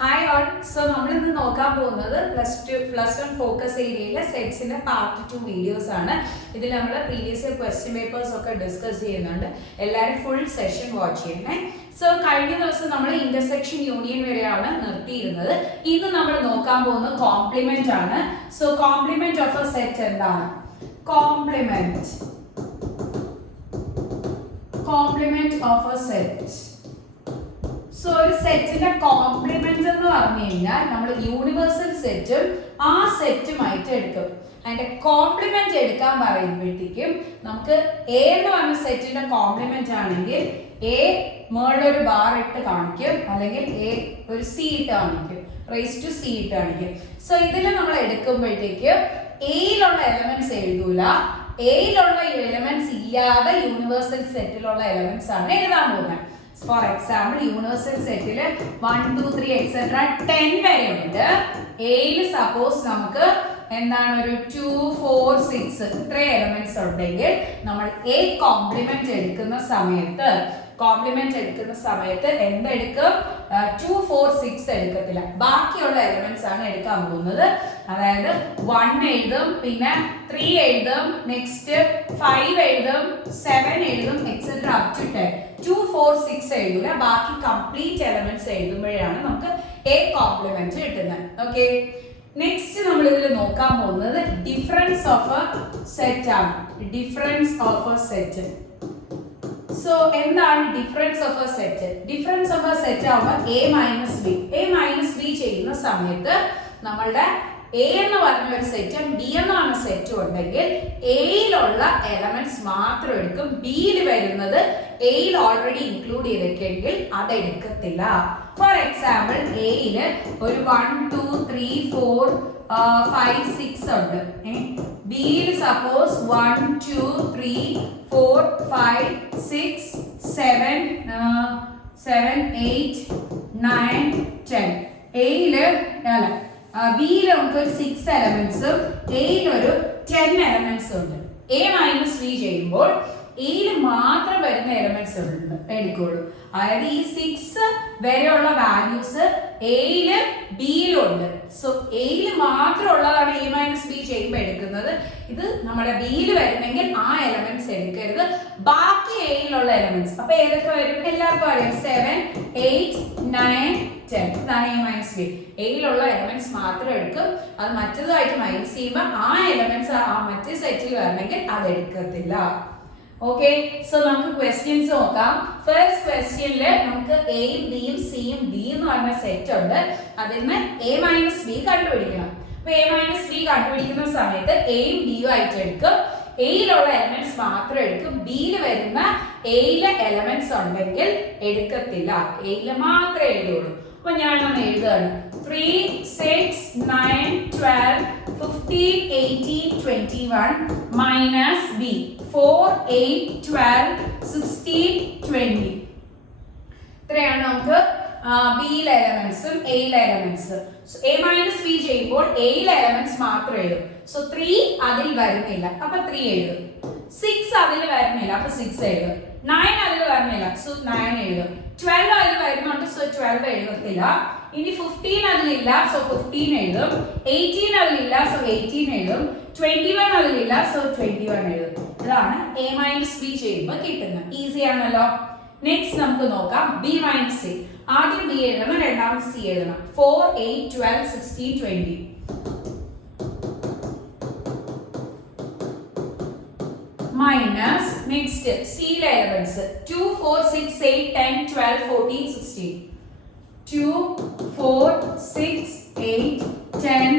Hi all. So നമ്മൾ ഇന്ന് നോക്കാൻ പോകുന്നത് +1 ഫോക്കസ് ഏരിയയിലെ സെറ്റ്സിന്റെ പാർട്ട് 2 വീഡിയോസ് ആണ്. ഇതിൽ നമ്മൾ പ്രീവിയസ് ഇയർ ക്വസ്റ്റ്യൻ പേപ്പേഴ്സ് ഒക്കെ ഡിസ്കസ് ചെയ്യുന്നുണ്ട്. എല്ലാവരും ഫുൾ സെഷൻ വാച്ച് ചെയ്യണേ. സോ കഴിഞ്ഞ ദിവസം നമ്മൾ ഇന്റർസെക്ഷൻ യൂണിയൻ വരെയാണ് നിർത്തിയിരുന്നത്. ഇന്ന് നമ്മൾ നോക്കാൻ പോകുന്നത് കോംപ്ലിമെന്റ് ആണ്. So complement of a set എന്താണ്? Complement of a set. So ഒരു സെറ്റിന്റെ കോംപ്ലിമെന്റ് എന്ന് പറഞ്ഞു കഴിഞ്ഞാൽ നമ്മൾ യൂണിവേഴ്സൽ സെറ്റും ആ സെറ്റുമായിട്ട് എടുക്കും. അതിന്റെ കോംപ്ലിമെന്റ് എടുക്കാൻ പറയുമ്പോഴത്തേക്കും നമുക്ക് എ എന്ന് പറഞ്ഞ സെറ്റിന്റെ കോംപ്ലിമെന്റ് ആണെങ്കിൽ എ മേളിൽ ഒരു ബാർ ഇട്ട് കാണിക്കും, അല്ലെങ്കിൽ എ ഒരു സി ഇട്ട് കാണിക്കും, റേസ് ടു സി ഇട്ട് കാണിക്കും. സോ ഇതിൽ നമ്മൾ എടുക്കുമ്പോഴത്തേക്ക് എയിലുള്ള എലമെന്റ്സ് എഴുതൂല, എയിലുള്ള എലമെന്റ്സ് ഇല്ലാതെ യൂണിവേഴ്സൽ സെറ്റിലുള്ള എലമെന്റ്സ് ആണ് എഴുതാൻ പോകുന്നത്. For example universal settle 1 2 3 etcetera 10 വരെ ഉണ്ട്. എയിൽ സപ്പോസ് നമുക്ക് എന്താണ് ഒരു 2 4 6 ഇത്രയും എലമെന്റ്സ് ഉണ്ടെങ്കിൽ നമ്മൾ എ കോംപ്ലിമെന്റ് എടുക്കുന്ന സമയത്ത് എന്തെടുക്കും? 2 4 6 എടുക്കത്തില്ല, ബാക്കിയുള്ള എലമെന്റ്സ് ആണ് എടുക്കാൻ പോകുന്നത്. അതായത് 1 എഴുതും, പിന്നെ 3 എഴുതും, നെക്സ്റ്റ് 5 എഴുതും, 7 എഴുതും, എക്സെട്ര അപ് ടു 10. 2 4 6 എഴുതൂല, ബാക്കി കംപ്ലീറ്റ് എലമെന്റ്സ് എഴുതുമ്പോഴാണ് നമുക്ക് എ കോംപ്ലിമെന്റ് കിട്ടുന്നത്. ഓക്കെ, നെക്സ്റ്റ് നമ്മൾ ഇതിൽ നോക്കാൻ പോകുന്നത് ഡിഫറൻസ് ഓഫ് എ സെറ്റ് ആണ്. Difference of a set. So എന്താണ് difference of a set? Difference of a set ആവുമ്പോൾ എ മൈനസ് ബി ചെയ്യുന്ന സമയത്ത് നമ്മളുടെ എ എന്ന് പറഞ്ഞ ഒരു സെറ്റും ബി എന്ന് പറഞ്ഞ സെറ്റും ഉണ്ടെങ്കിൽ എയിലുള്ള എലമെന്റ്സ് മാത്രം എടുക്കും. ബിയിൽ വരുന്നത് എയിൽ ഓൾറെഡി ഇൻക്ലൂഡ് ചെയ്തിട്ടെങ്കിൽ അത് എടുക്കത്തില്ല. ഫോർ എക്സാമ്പിൾ എയില് ഒരു 1 2 3 4 5 6 ഉണ്ട്. ബിയിൽ സപ്പോസ് 1 2 3 4 5 6 7 8 9 10. എയില് ബിയിൽ നമുക്ക് 6 എലമെന്റ്സും എയിൽ ഒരു 10 എലമെന്റ്സ് ഉണ്ട്. എ മൈനസ് ബി ചെയ്യുമ്പോൾ എയിൽ മാത്രം വരുന്ന എലമെന്റ്സ് എടുക്കുള്ളൂ. അതായത് ഈ 6 വരെയുള്ള വാല്യൂസ് എയില് ബിയിലും ഉണ്ട്. സോ എയിൽ മാത്രം ഉള്ളതാണ് എ മൈനസ് ബി ചെയ്യുമ്പോൾ എടുക്കുന്നത്. ഇത് നമ്മുടെ ബിയിൽ വരുന്നെങ്കിൽ ആ എലമെന്റ്സ് എടുക്കരുത്, ബാക്കി എയിലുള്ള എലമെന്റ്സ്. അപ്പൊ ഏതൊക്കെ വരും? എല്ലാവർക്കും അറിയാം, 7 8 9 10. ഇതാണ് എ മൈനസ് ബി. എയിലുള്ള എലമെന്റ്സ് മാത്രം എടുക്കും. അത് മറ്റേതായിട്ട് മൈനസ് ചെയ്യുമ്പോൾ ആ എലമെന്റ്സ് ആ മറ്റേ സെറ്റിൽ വരണമെങ്കിൽ അത് എടുക്കത്തില്ല. ഓക്കെ, സോ നമുക്ക് ക്വസ്റ്റ്യൻസ് നോക്കാം. ഫസ്റ്റ് ക്വസ്റ്റ്യനില് നമുക്ക് എയും ബിയും സിയും ഡി എന്ന് പറഞ്ഞ സെറ്റ് ഉണ്ട്. അതിൽ നിന്ന് എ മൈനസ് ബി കണ്ടുപിടിക്കണം. അപ്പൊ എ മൈനസ് ബി കണ്ടുപിടിക്കുന്ന സമയത്ത് എയും ബിയും ആയിട്ട് എടുക്കും. എയിലുള്ള എലമെന്റ്സ് മാത്രം എടുക്കും. ബിയിൽ വരുന്ന എയിലെ എലമെന്റ്സ് ഉണ്ടെങ്കിൽ എടുക്കത്തില്ല, എയില് മാത്രമേ എഴുതുള്ളൂ. അപ്പൊ ഞാനൊന്ന് എഴുതാണ്. 3 6 9 12 15 18 21 minus b 4 8 12 16 20. ഇത്രയാണ് നമുക്ക് ബിയിലെ എലമെന്റ്സും എയിലെ എലമെന്റ്സ്. എ മൈനസ് ബി ചെയ്യുമ്പോൾ എയിലെ എലമെന്റ്സ് മാത്രം എഴുതും. സോ 3 അതിൽ വരുന്നില്ല, അപ്പൊ 3 എഴുതും. 6 അതിൽ വരുന്നില്ല, അപ്പൊ 6 എഴുതും. 9 അതിൽ വരുന്നില്ല, സോ 9 എഴുതും. 12 അതിൽ വരുന്നുണ്ട്, സോ 12 എഴുതത്തില്ല. ഇനി 15 അതിലില്ല, സോ 15 എഴുതും. 18 അതിലില്ല, സോ 18 എഴുതും. 21 അതിലില്ല, സോ 21 എഴുതും. ഇതാണ് എ മൈനസ് ബി ചെയ്യുമ്പോൾ കിട്ടുന്നത്. ഈസി ആണല്ലോ. നെക്സ്റ്റ് നമുക്ക് നോക്കാം ബി മൈനസ് സി. ആദ്യം ബി എഴുതണം, രണ്ടാമത് സി എഴുതണം. 4 8 12 16 20. മൈനസ് നെക്സ്റ്റ് സിയിലെ elements 2 4 6 8 10 12 14 16. 2 4 6 8 10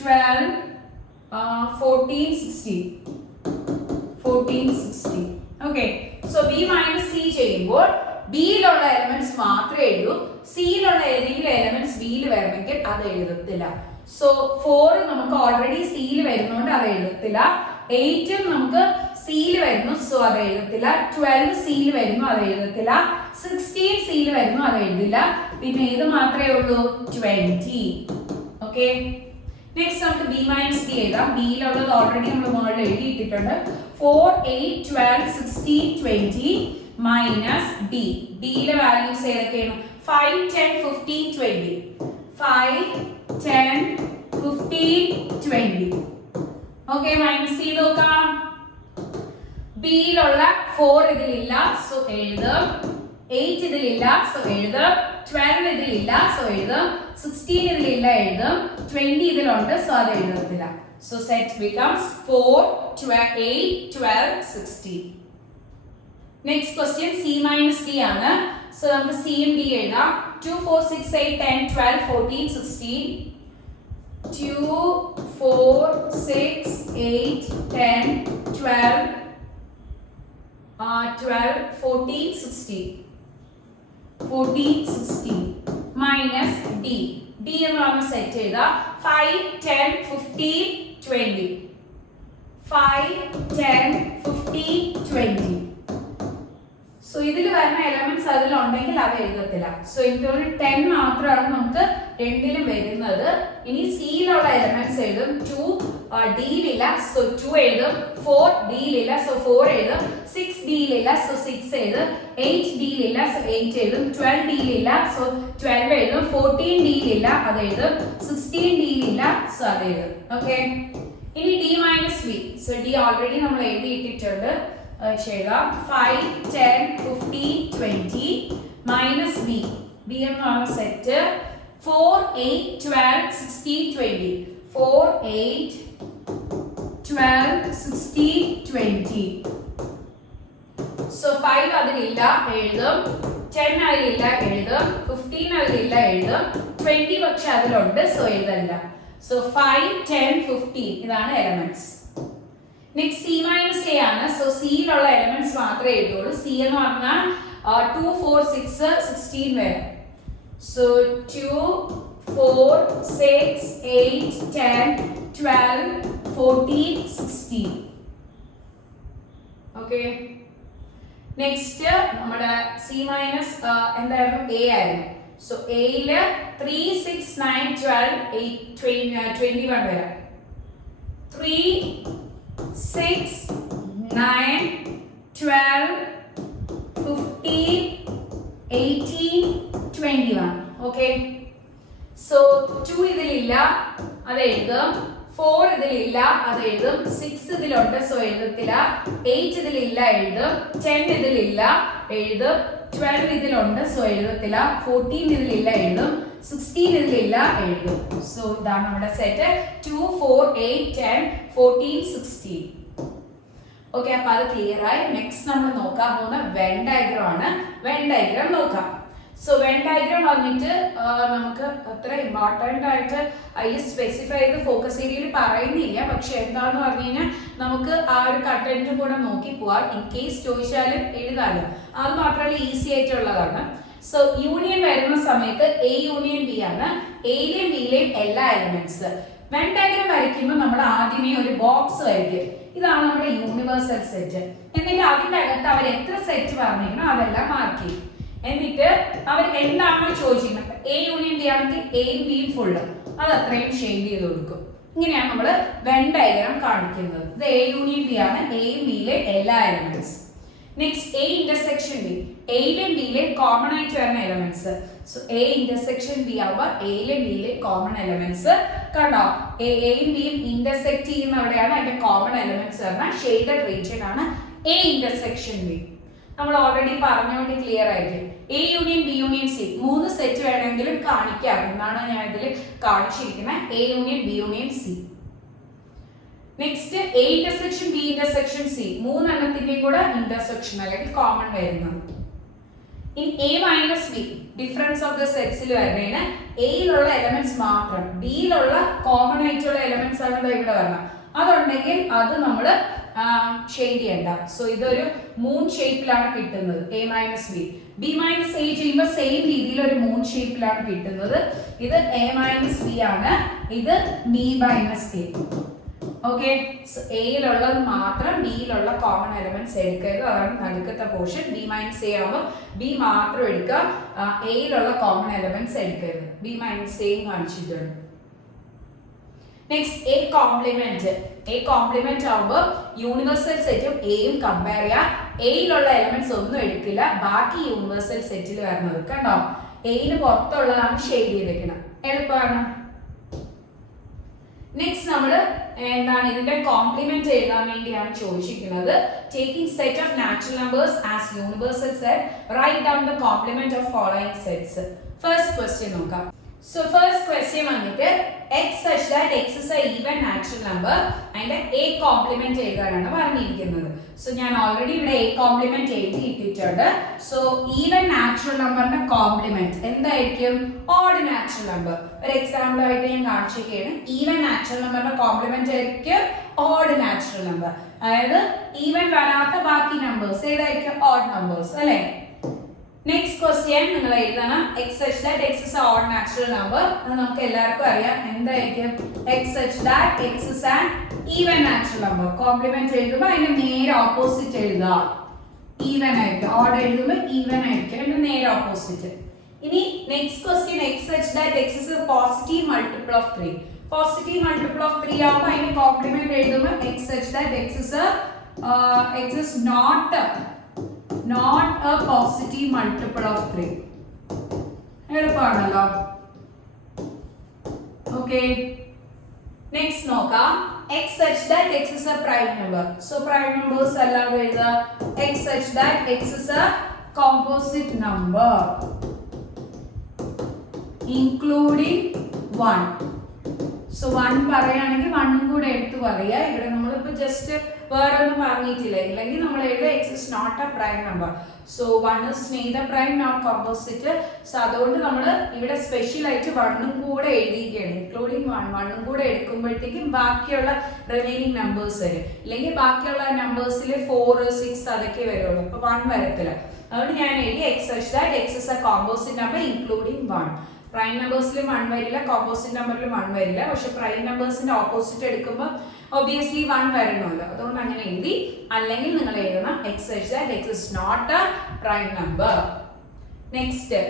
12 14 16. Okay, so B minus C ചെയ്യുമ്പോൾ ബിയിലുള്ള എലമെന്റ്സ് മാത്രമേ എഴുതൂ. സിയിലുള്ള ഏതെങ്കിലും എലമെന്റ്സ് ബിയിൽ വരണമെങ്കിൽ അത് എഴുതത്തില്ല. സോ 4 നമുക്ക് ഓൾറെഡി സിയിൽ വരുന്നതുകൊണ്ട് അത് എഴുതത്തില്ല. 8 നമുക്ക് സിയിൽ വരുന്നു, സോ അത് എഴുതത്തില്ല. 12 സിയിൽ വരുന്നു, അത് എഴുതത്തില്ല. 16 സിയിൽ വരുന്നു, അത് എഴുതില്ല. പിന്നെ ഇത് മാത്രമേ ഉള്ളൂ, 20. ഓക്കെ, നെക്സ്റ്റ് നമുക്ക് ബി മൈനസ് ബി എഴുതാം. ബിയിലുള്ളത് ഓൾറെഡി നമ്മൾ മുകളിൽ എഴുതിയിട്ടുണ്ട്. 4 8 12 16 20 മൈനസ് ഡി. ഡിയിലെ വാല്യൂസ് ഏതൊക്കെയാണ്? 5 10 15 20. 5, 10, 15, 20. ഓക്കെ, മൈനസ് ചെയ്ത് നോക്കാം. ബിയിലുള്ള 4 ഇതിലില്ല, സോ എഴുതും. 8 ഇതിലില്ല, സോ എഴുതും. 12 ഇതിലില്ല, സോ എഴുതും. 16 ഇതിലില്ല, എഴുതും. 20 ഇതിലുണ്ട്, സോ അത് എഴുതത്തില്ല. So set becomes 4, 12, 8, 12, 16. Next question C minus D ആണ്. So നമുക്ക് C and D എഴുതാം. 2, 4, 6, 8, 10, 12, 14, 16. 2, 4, 6, 8, 10, 12, 12, 14, 16. 14, 16 minus D. D എന്ന് പറഞ്ഞ സെറ്റ് ചെയ്താ 5, 10, 15, 20. 5, 10, 15, 20. സോ ഇതിൽ വരുന്ന എലമെന്റ്സ് അതിലുണ്ടെങ്കിൽ അത് എഴുതത്തില്ല. സോ എനിക്കൊരു 10 മാത്രമാണ് നമുക്ക് രണ്ടിലും വരുന്നത്. ഇനി സിയിലുള്ള എലമെന്റ്സ് എഴുതും. 2 ഡിയിലില്ല, സോ 2 എഴുതും. 4 ഡിയിലില്ല, സോ 4 എഴുതും. 6 ഡിയിലില്ല, സോ 6 എഴുതും. 8 ഡിയിലില്ല, സോ 8 എഴുതും. 12 ഡിയിലില്ല, സോ 12 എഴുതും. 14 ഡിയിലില്ല, അത് എഴുതും. 16 ഡിയിലില്ല, സോ അത് എഴുതും. ഓക്കെ, ഇനി D minus B. So D already നമ്മൾ എഴുതിയിട്ടിട്ടുണ്ട്. ചെയ്യുക 5, 10, 15, 20 മൈനസ് ബി. ബി എന്ന് പറഞ്ഞ സെറ്റ് 4, 8, 12, 16, 20. 4, 8, 12, 16, 20. So 5 അതിലില്ല, എഴുതും. 10 അതിലില്ല, എഴുതും. 15 അതിലില്ല, എഴുതും. 20 പക്ഷെ അതിലുണ്ട്, സോ എഴുതല്ല. So 5, 10, 15 ഇതാണ് elements. Next C minus A ആണ്. സോ സിയിലുള്ള എലമെന്റ്സ് മാത്രമേ എഴുതുള്ളൂ. സി എന്ന് പറഞ്ഞാൽ 2, 4, 6, 16 വരെ. സോ 2, 4, 6, 8, 10, 12, 14, 16. ഓക്കെ, നെക്സ്റ്റ് നമ്മുടെ സി മൈനസ് എന്തായിരുന്നു? എ ആയിരുന്നു. സോ എയില് 3, 6, 9, 12, 8, 21 വരെ. 3, 6, 9, 12, 15, 18, 21. Okay. So 2 ഇതിലില്ല, അത് എഴുതും. 4 ഇതിലില്ല, അത് എഴുതും. 6 ഇതിലുണ്ട്, സോ എഴുതത്തില്ല. 8 ഇതിലില്ല, എഴുതും. 10 ഇതിലില്ല, എഴുതും. 12 ഇതിലുണ്ട്, സോ എഴുതത്തില്ല. 14 ഇതിലില്ല, എഴുതും. 16 ഇതിലില്ല, എഴുതും. സോ ഇതാണ് നമ്മുടെ സെറ്റ് 2, 4, 8, 10, 14, 16. ഓക്കെ, അപ്പൊ അത് ക്ലിയർ ആയി. നെക്സ്റ്റ് നമ്മൾ നോക്കാൻ പോകുന്ന വെൻ ഡയഗ്രം ആണ്. വെൻ ഡയഗ്രം നോക്കാം. സോ വെൻ ഡയഗ്രം വന്നിട്ട് നമുക്ക് അത്ര ഇമ്പോർട്ടൻ്റ് ആയിട്ട് അതിൽ സ്പെസിഫൈ ചെയ്ത് ഫോക്കസ് ഏരിയയിൽ പറയുന്നില്ല. പക്ഷെ എന്താണെന്ന് പറഞ്ഞു കഴിഞ്ഞാൽ നമുക്ക് ആ ഒരു കണ്ടന്റും കൂടെ നോക്കി പോവാം. ഇൻ കേസ് ചോദിച്ചാലും എഴുതാമല്ലോ. അത് മാത്രമല്ല ഈസി ആയിട്ടുള്ളതാണ്. സോ യൂണിയൻ വരുന്ന സമയത്ത് എ യൂണിയൻ ബി ആണ്. എയിലെയും ബിയിലെയും എല്ലാ എലമെന്റ്സ്. വെൻ ഡയഗ്രം വരയ്ക്കുമ്പോൾ നമ്മൾ ആദ്യമേ ഒരു ബോക്സ് വരയ്ക്കും. ഇതാണ് നമ്മുടെ യൂണിവേഴ്സൽ സെറ്റ്. എന്നിട്ട് അതിൻ്റെ അകത്ത് അവർ എത്ര സെറ്റ് പറഞ്ഞിരിക്കണോ അതെല്ലാം മാർക്ക് ചെയ്യും. എന്നിട്ട് അവർ എന്താണോ ചോദിച്ചിരിക്കുന്നത്, എ യൂണിയൻ ബി ആണെങ്കിൽ എയും ബിയും ഫുള്ള്, അത് അത്രയും ഷെയ്ഡ് ചെയ്ത് കൊടുക്കും. ഇങ്ങനെയാണ് നമ്മൾ വെൻ ഡയഗ്രം കാണിക്കുന്നത്. ഇത് എ യൂണിയൻ ബി ആണ്, എയും ബിയിലെ എല്ലാ elements. Next A intersection B. എയിലെയും ബിയിലെയും കോമൺ ആയിട്ട് വരുന്ന elements. So A intersection B ആവുമ്പോൾ എയിലെയും ബിയിലെയും കോമൺ എലമെന്റ്സ് കണ്ടോ. എയും ബിയും ഇന്റർസെക്ട് ചെയ്യുന്നവിടെയാണ് അതിന്റെ കോമൺ എലമെന്റ്സ് പറഞ്ഞാൽ ഷെയ്ഡഡ് റീജിയൻ ആണ് എ ഇന്റർസെക്ഷൻ ബി. നമ്മൾ ഓൾറെഡി പറഞ്ഞുകൊണ്ട് ക്ലിയർ ആയിരിക്കും. A union B union C 3 set വേണമെങ്കിലും കാണിക്കാം എന്നാണ് ഞാൻ ഇതിൽ കാണിച്ചിരിക്കുന്നത്. A union B union C. Next A intersection B intersection C 3 എണ്ണത്തിന്റെയും കൂടെ ഇന്റർസെക്ഷൻ അല്ലെങ്കിൽ കോമൺ വരുന്നത്. ഇനി A minus B difference of the സെറ്റ്സിൽ വരുന്നതിന് എയിലുള്ള എലമെന്റ്സ് മാത്രം, ബിയിലുള്ള കോമൺ ആയിട്ടുള്ള എലമെന്റ്സ് ആണ് ഇവിടെ വരുന്നത്. അതുണ്ടെങ്കിൽ അത് നമ്മൾ ഷെയ്ഡ് ചെയ്യണ്ട. സോ ഇതൊരു മൂൺ ഷേപ്പിലാണ് കിട്ടുന്നത് A minus B. B minus A ചെയ്യുമ്പോൾ സെയിം രീതിയിൽ ഒരു മൂൺ ഷേപ്പിലാണ് കിട്ടുന്നത്. ഇത് എ മൈനസ് ബി ആണ്, ഇത് ബി മൈനസ് എ. ഓക്കെ, എയിലുള്ളത് മാത്രം, ബിയിലുള്ള കോമൺ എലമെന്റ്സ് എടുക്കരുത്. അതാണ് നടുക്കത്തെ പോർഷൻ. ബി മൈനസ് എ ആവുമ്പോൾ ബി മാത്രം എടുക്കുക, എയിലുള്ള കോമൺ എലമെന്റ്സ് എടുക്കരുത്. ബി മൈനസ് എയും കാണിച്ചിട്ടുണ്ട്. Next A complement. A complement ആവുമ്പോൾ യൂണിവേഴ്സൽ സെറ്റും എയും കമ്പയർ ചെയ്യാം. എയിലുള്ള എലമെന്റ്സ് ഒന്നും എടുക്കില്ല, ബാക്കി യൂണിവേഴ്സൽ സെറ്റിൽ വരുന്നത് കണ്ടോ. എയിന് പുറത്തുള്ളതാണ് ഷെയ്ഡ് ചെയ്തിരിക്കുന്നത്. എളുപ്പമാണ്. നെക്സ്റ്റ് നമ്മൾ എന്താണ് ഇതിന്റെ കോംപ്ലിമെന്റ് എഴുതാൻ വേണ്ടിയാണ് ചോദിച്ചിരിക്കുന്നത്. Taking set of natural numbers as universal set, write down the complement of following sets. First question നോക്കാം. So first question വന്നിട്ട് x such that x is a even natural number and a complement എഴുതാനാണ് പറഞ്ഞിരിക്കുന്നത്. So ഞാൻ already ഇവിടെ a complement എഴുതി ഇട്ടിട്ടുണ്ട്. So even natural നമ്പറിന്റെ complement എന്തായിരിക്കും? Odd natural number. ഒരു എക്സാമ്പിൾ ആയിട്ട് ഞാൻ കാണിച്ചിരിക്കുകയാണ്. ഈവൻ നാച്ചുറൽ നമ്പറിന്റെ കോംപ്ലിമെന്റ് ആയിരിക്കും ഓഡ് നാച്ചുറൽ നമ്പർ. അതായത് ഈവൻ വരാത്ത ബാക്കി നമ്പേഴ്സ് ഏതായിരിക്കും? ഓഡ് നമ്പേഴ്സ് അല്ലേ? നെക്സ്റ്റ് ക്വസ്റ്റ്യൻ നിങ്ങൾ എഴുതണം x such that x is an odd natural number. അത് നമുക്ക് എല്ലാവർക്കും അറിയാം എന്തായിരിക്കും? x such that x is an even natural number. Complement എഴുതുമ്പോൾ അതിന്റെ നേരെ ഓപ്പോസിറ്റ് എഴുതുക. ഈവൻ ആയിരിക്കും. ഓഡ് എഴുതുമ്പോൾ ഈവൻ ആയിരിക്കും. അതിന്റെ നേരെ ഓപ്പോസിറ്റ്. ഇനി next question x such that x is a positive multiple of 3. Positive multiple of 3 ആവുമ്പോൾ അതിന്റെ കോംപ്ലിമെന്റ് എഴുതുമ്പോൾ x such that x is not a positive multiple of 3. എളുപ്പമാണല്ലോ. ഓക്കെ, നെക്സ്റ്റ് നോക്കാം. x such that x is a prime number. So prime numbers അല്ലാതെ എഴുതുക. x such that x is a composite number including 1. So 1 പറയുകയാണെങ്കിൽ 1 കൂടെ എടുത്ത് പറയുക. ഇവിടെ നമ്മളിപ്പോൾ ജസ്റ്റ് വേറെ ഒന്നും പറഞ്ഞിട്ടില്ല. ഇല്ലെങ്കിൽ നമ്മൾ എഴുതുക x is not a prime number. So 1 is neither prime nor composite. So അതുകൊണ്ട് നമ്മൾ ഇവിടെ സ്പെഷ്യൽ ആയിട്ട് 1 കൂടെ എഴുതിയിരിക്കുകയാണ്. ഇൻക്ലൂഡിങ് 1 കൂടെ എടുക്കുമ്പോഴത്തേക്കും ബാക്കിയുള്ള റിമൈനിങ് നമ്പേഴ്സ് വരും. ഇല്ലെങ്കിൽ ബാക്കിയുള്ള നമ്പേഴ്സിൽ 4, 6 അതൊക്കെ വരുള്ളൂ. അപ്പോൾ 1 വരത്തില്ല. അതുകൊണ്ട് ഞാൻ എഴുതി x such that x is a composite number including 1. Prime നമ്പേഴ്സിലും 1 വരില്ല, കോമ്പോസിറ്റ് നമ്പറിലും 1 വരില്ല. പക്ഷെ പ്രൈം നമ്പേഴ്സിന്റെ ഓപ്പോസിറ്റ് എടുക്കുമ്പോൾ ഒബിയസ്ലി 1 വരണമല്ലോ. അതുകൊണ്ട് അങ്ങനെ എഴുതി. അല്ലെങ്കിൽ നിങ്ങൾ എഴുതണം x such that x is not a prime number. Next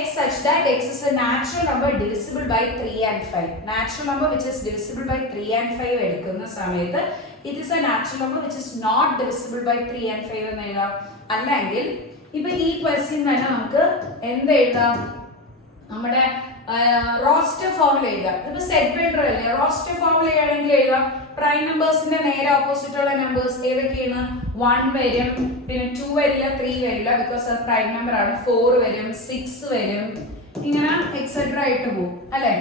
x such that x is a natural number divisible by 3 and 5. Natural number which is divisible by 3 and 5 എടുക്കുന്ന സമയത്ത് it is a natural number which is not divisible by 3 and 5 എന്ന് എഴുതാം. അല്ലെങ്കിൽ ഇപ്പൊ ഈ question തന്നെ നമുക്ക് എന്ത് എഴുതാം? നമ്മുടെ റോസ്റ്റർ ഫോർമുല എഴുതാം. ഇതിപ്പോ സെറ്റ് ബിൽഡർ അല്ലേ? റോസ്റ്റർ ഫോർമുല ആണെങ്കിൽ എഴുതാം. പ്രൈം നമ്പേഴ്സിന്റെ നേരെ ഓപ്പോസിറ്റ് ഉള്ള നമ്പേഴ്സ് ഏതൊക്കെയാണ്? 1 വരും, പിന്നെ 2 വരില്ല, 3 വരില്ല, ബിക്കോസ് അത് പ്രൈം നമ്പർ ആണ്. 4 വരും, 6 വരും, ഇങ്ങനെ എക്സെട്ര ആയിട്ട് പോകും അല്ലെ?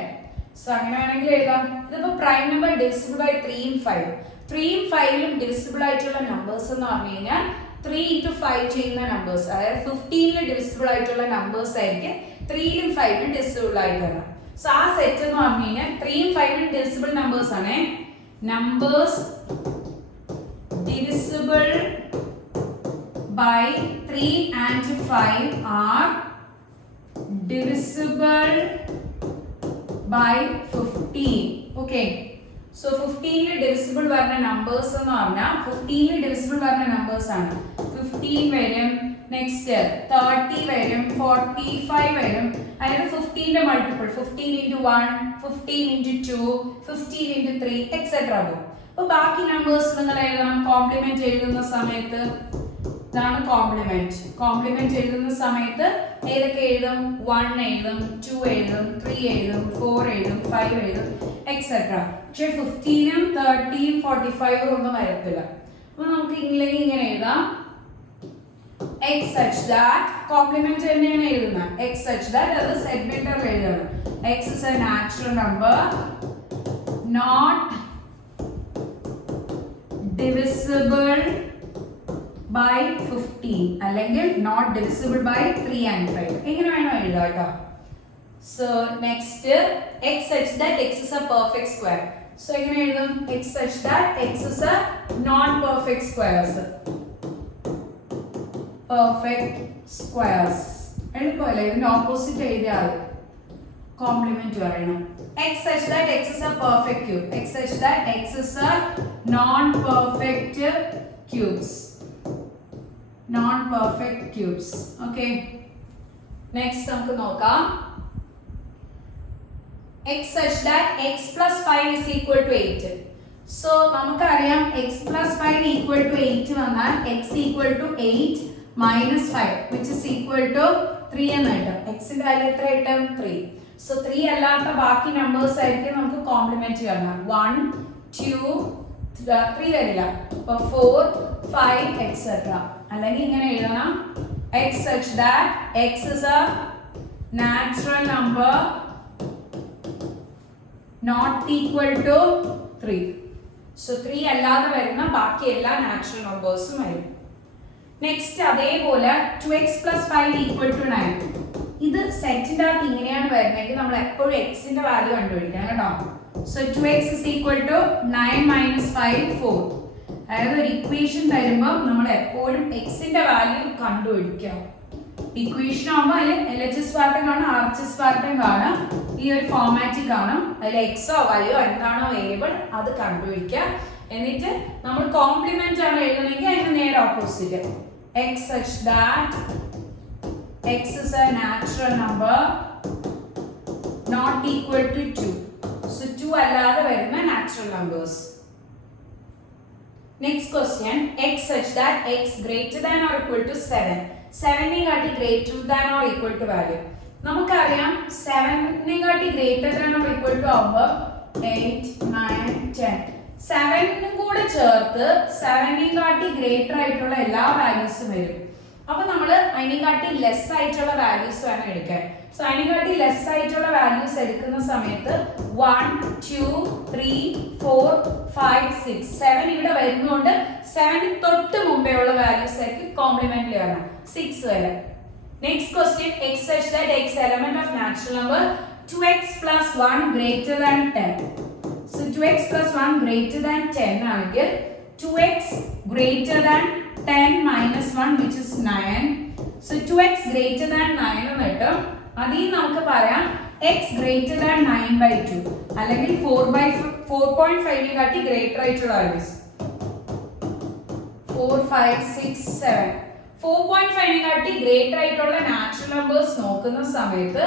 സോ അങ്ങനെയാണെങ്കിൽ എഴുതാം. ഇതിപ്പോ പ്രൈം നമ്പർ ഡിവിസിബിൾ ബൈ 3 ഉം 5. 3 ഉം 5 ഉം ഡിവിസിബിൾ ആയിട്ടുള്ള നമ്പേഴ്സ് എന്ന് പറഞ്ഞു കഴിഞ്ഞാൽ 3 into 5 ചെയ്യുന്ന നമ്പേഴ്സ്, അതായത് 15 ഡിവിസിബിൾ ആയിട്ടുള്ള നമ്പേഴ്സ് ആയിരിക്കും 3 ഉം 5 ഉം ഡിവിസിബിൾ ആയിട്ട് വരണം. സോ ആ സെറ്റ് എന്ന് പറഞ്ഞു കഴിഞ്ഞാൽ 3 ഉം 5 ഉം ഡിവിസിബിൾ നമ്പേഴ്സ് ആണ്. Numbers divisible by 3 and 5 are divisible by 15. Okay, so 15 divisible വരുന്ന നമ്പേഴ്സ് എന്ന് പറഞ്ഞാൽ 15 divisible വരുന്ന നമ്പേഴ്സ് ആണ്. 15 വരും, നെക്സ്റ്റ് 30 വരും, 45 വരും. അതായത് 15ന്റെ multiple 15 into 1, 15 into 2, 15 into 3 etcetera പോകും. അപ്പൊ ബാക്കി നമ്പേഴ്സ് നിങ്ങൾ എഴുതണം. കോംപ്ലിമെന്റ് എഴുതുന്ന സമയത്ത് ഇതാണ് കോംപ്ലിമെന്റ്. കോംപ്ലിമെന്റ് എഴുതുന്ന സമയത്ത് ഏതൊക്കെ എഴുതും? 1 എഴുതും, 2 എഴുതും, 3 എഴുതും, 4 എഴുതും, 5 എഴുതും എക്സെട്ര. പക്ഷെ 15ഉം 30ഉം 45ഉം ഒന്നും വരത്തില്ല. അപ്പൊ നമുക്ക് ഇങ്ങനെ എഴുതാം. x such that കോംപ്ലിമെന്റ് തന്നെയാണ് എഴുതുന്നത്. x such that അത് സെറ്റ് ബിൽഡറിൽ എഴുതണം. x is a natural number not divisible by 15 അല്ലെങ്കിൽ not divisible by 3 and 5 എങ്ങനെ വേണോ എഴുതാം കേട്ടോ. So next x such that x is a perfect square. So എങ്ങനെ എഴുതും? x such that x is a non-perfect squares. Perfect squares എളുപ്പമല്ലേ? ഇതിന്റെ opposite എഴുതിയാൽ കോംപ്ലിമെന്റ് പറയണം. x such that x is a perfect cube. x such that x is a non-perfect cubes. Non-perfect cubes. Okay. Next നമുക്ക് നോക്കാം. x such that x plus 5 is equal to 8. So നമുക്കറിയാം x plus 5 equal to 8 വന്നാൽ x equal to 8 minus 5 which is equal to 3 എന്ന് കിട്ടും. x ന്റെ value എത്ര കിട്ടും? 3. So 3 അല്ലാത്ത ബാക്കി നമ്പേഴ്സ് ആയിരിക്കും നമുക്ക് കോംപ്ലിമെന്റ് വരണം. 1 2 3 വരില്ല. അപ്പോൾ 4 5 എക്സെട്ര. അല്ലെങ്കിൽ ഇങ്ങനെ എഴുതണം x such that x is a natural number not equal to 3. So 3 അല്ലാതെ വരുന്ന ബാക്കി എല്ലാ നാച്ചുറൽ നമ്പേഴ്സും വരും. നെക്സ്റ്റ് അതേപോലെ 2x plus 5 equal to 9. ഇത് സെറ്റിന്റെ അകത്ത് ഇങ്ങനെയാണ് വരുന്നതെങ്കിൽ നമ്മൾ എപ്പോഴും എക്സിന്റെ വാല്യൂ കണ്ടുപിടിക്കണം കേട്ടോ. So 2x is equal to 9 minus 5 4. അതായത് ഒരു ഇക്വേഷൻ തരുമ്പോൾ നമ്മൾ എപ്പോഴും എക്സിന്റെ വാല്യൂ കണ്ടുപിടിക്കുക. ഇക്വേഷൻ ആകുമ്പോൾ അതിൽ LHS പാർട്ടും കാണും RHS പാർട്ടും കാണും. ഈ ഒരു ഫോമാറ്റിൽ കാണും. അതിൽ എക്സോ വൈയോ എന്താണോ വേരിയബിൾ അത് കണ്ടുപിടിക്കുക. എന്നിട്ട് നമ്മൾ കോംപ്ലിമെന്റ് ആണ് എഴുതണമെങ്കിൽ അതിന് നേരെ opposite x such that x is a natural number not equal to 2. So 2 അല്ലാതെ വരുന്ന natural numbers. Next question, x such that x greater than or equal to 7. 7 കാട്ടി greater than or equal to value. നമുക്കറിയാം 7 കാട്ടി greater than or equal to ആവുമ്പോൾ 8 9 10. 7 കൂടെ ചേർത്ത് 7 കാട്ടി greater ആയിട്ടുള്ള എല്ലാ വാല്യൂസും വരും. അപ്പോൾ നമ്മൾ അതിനെക്കാട്ടി ലെസ് ആയിട്ടുള്ള വാല്യൂസ് വേണം എടുക്കാൻ. സോ അതിനെക്കാട്ടി ലെസ് ആയിട്ടുള്ള വാല്യൂസ് എടുക്കുന്ന സമയത്ത് 1 2 3 4 5 6 7 ഇവിടെ വരുന്നതുകൊണ്ട് 7 തൊട്ട് മുമ്പേ ഉള്ള വാല്യൂസ് ആയിരിക്കും കോംപ്ലിമെന്ററി വരണം 6 വരെ. Next question x such that x element of natural number 2x plus 1 greater than 10. So 2x plus 1 greater than 10 ആണെങ്കിൽ 2x greater than 10 minus 1 which is 9. So 2x greater than 9 എന്ന് കിട്ടും. അതിൽ നമുക്ക് പറയാം x greater than 9 by 2 അല്ലെങ്കിൽ 4.5 കാട്ടി greater ആയിട്ടുള്ള values 4 5 6 7. 4.5 കാട്ടി greater ആയിട്ടുള്ള നാച്ചുറൽ നമ്പേഴ്സ് നോക്കുന്ന സമയത്ത്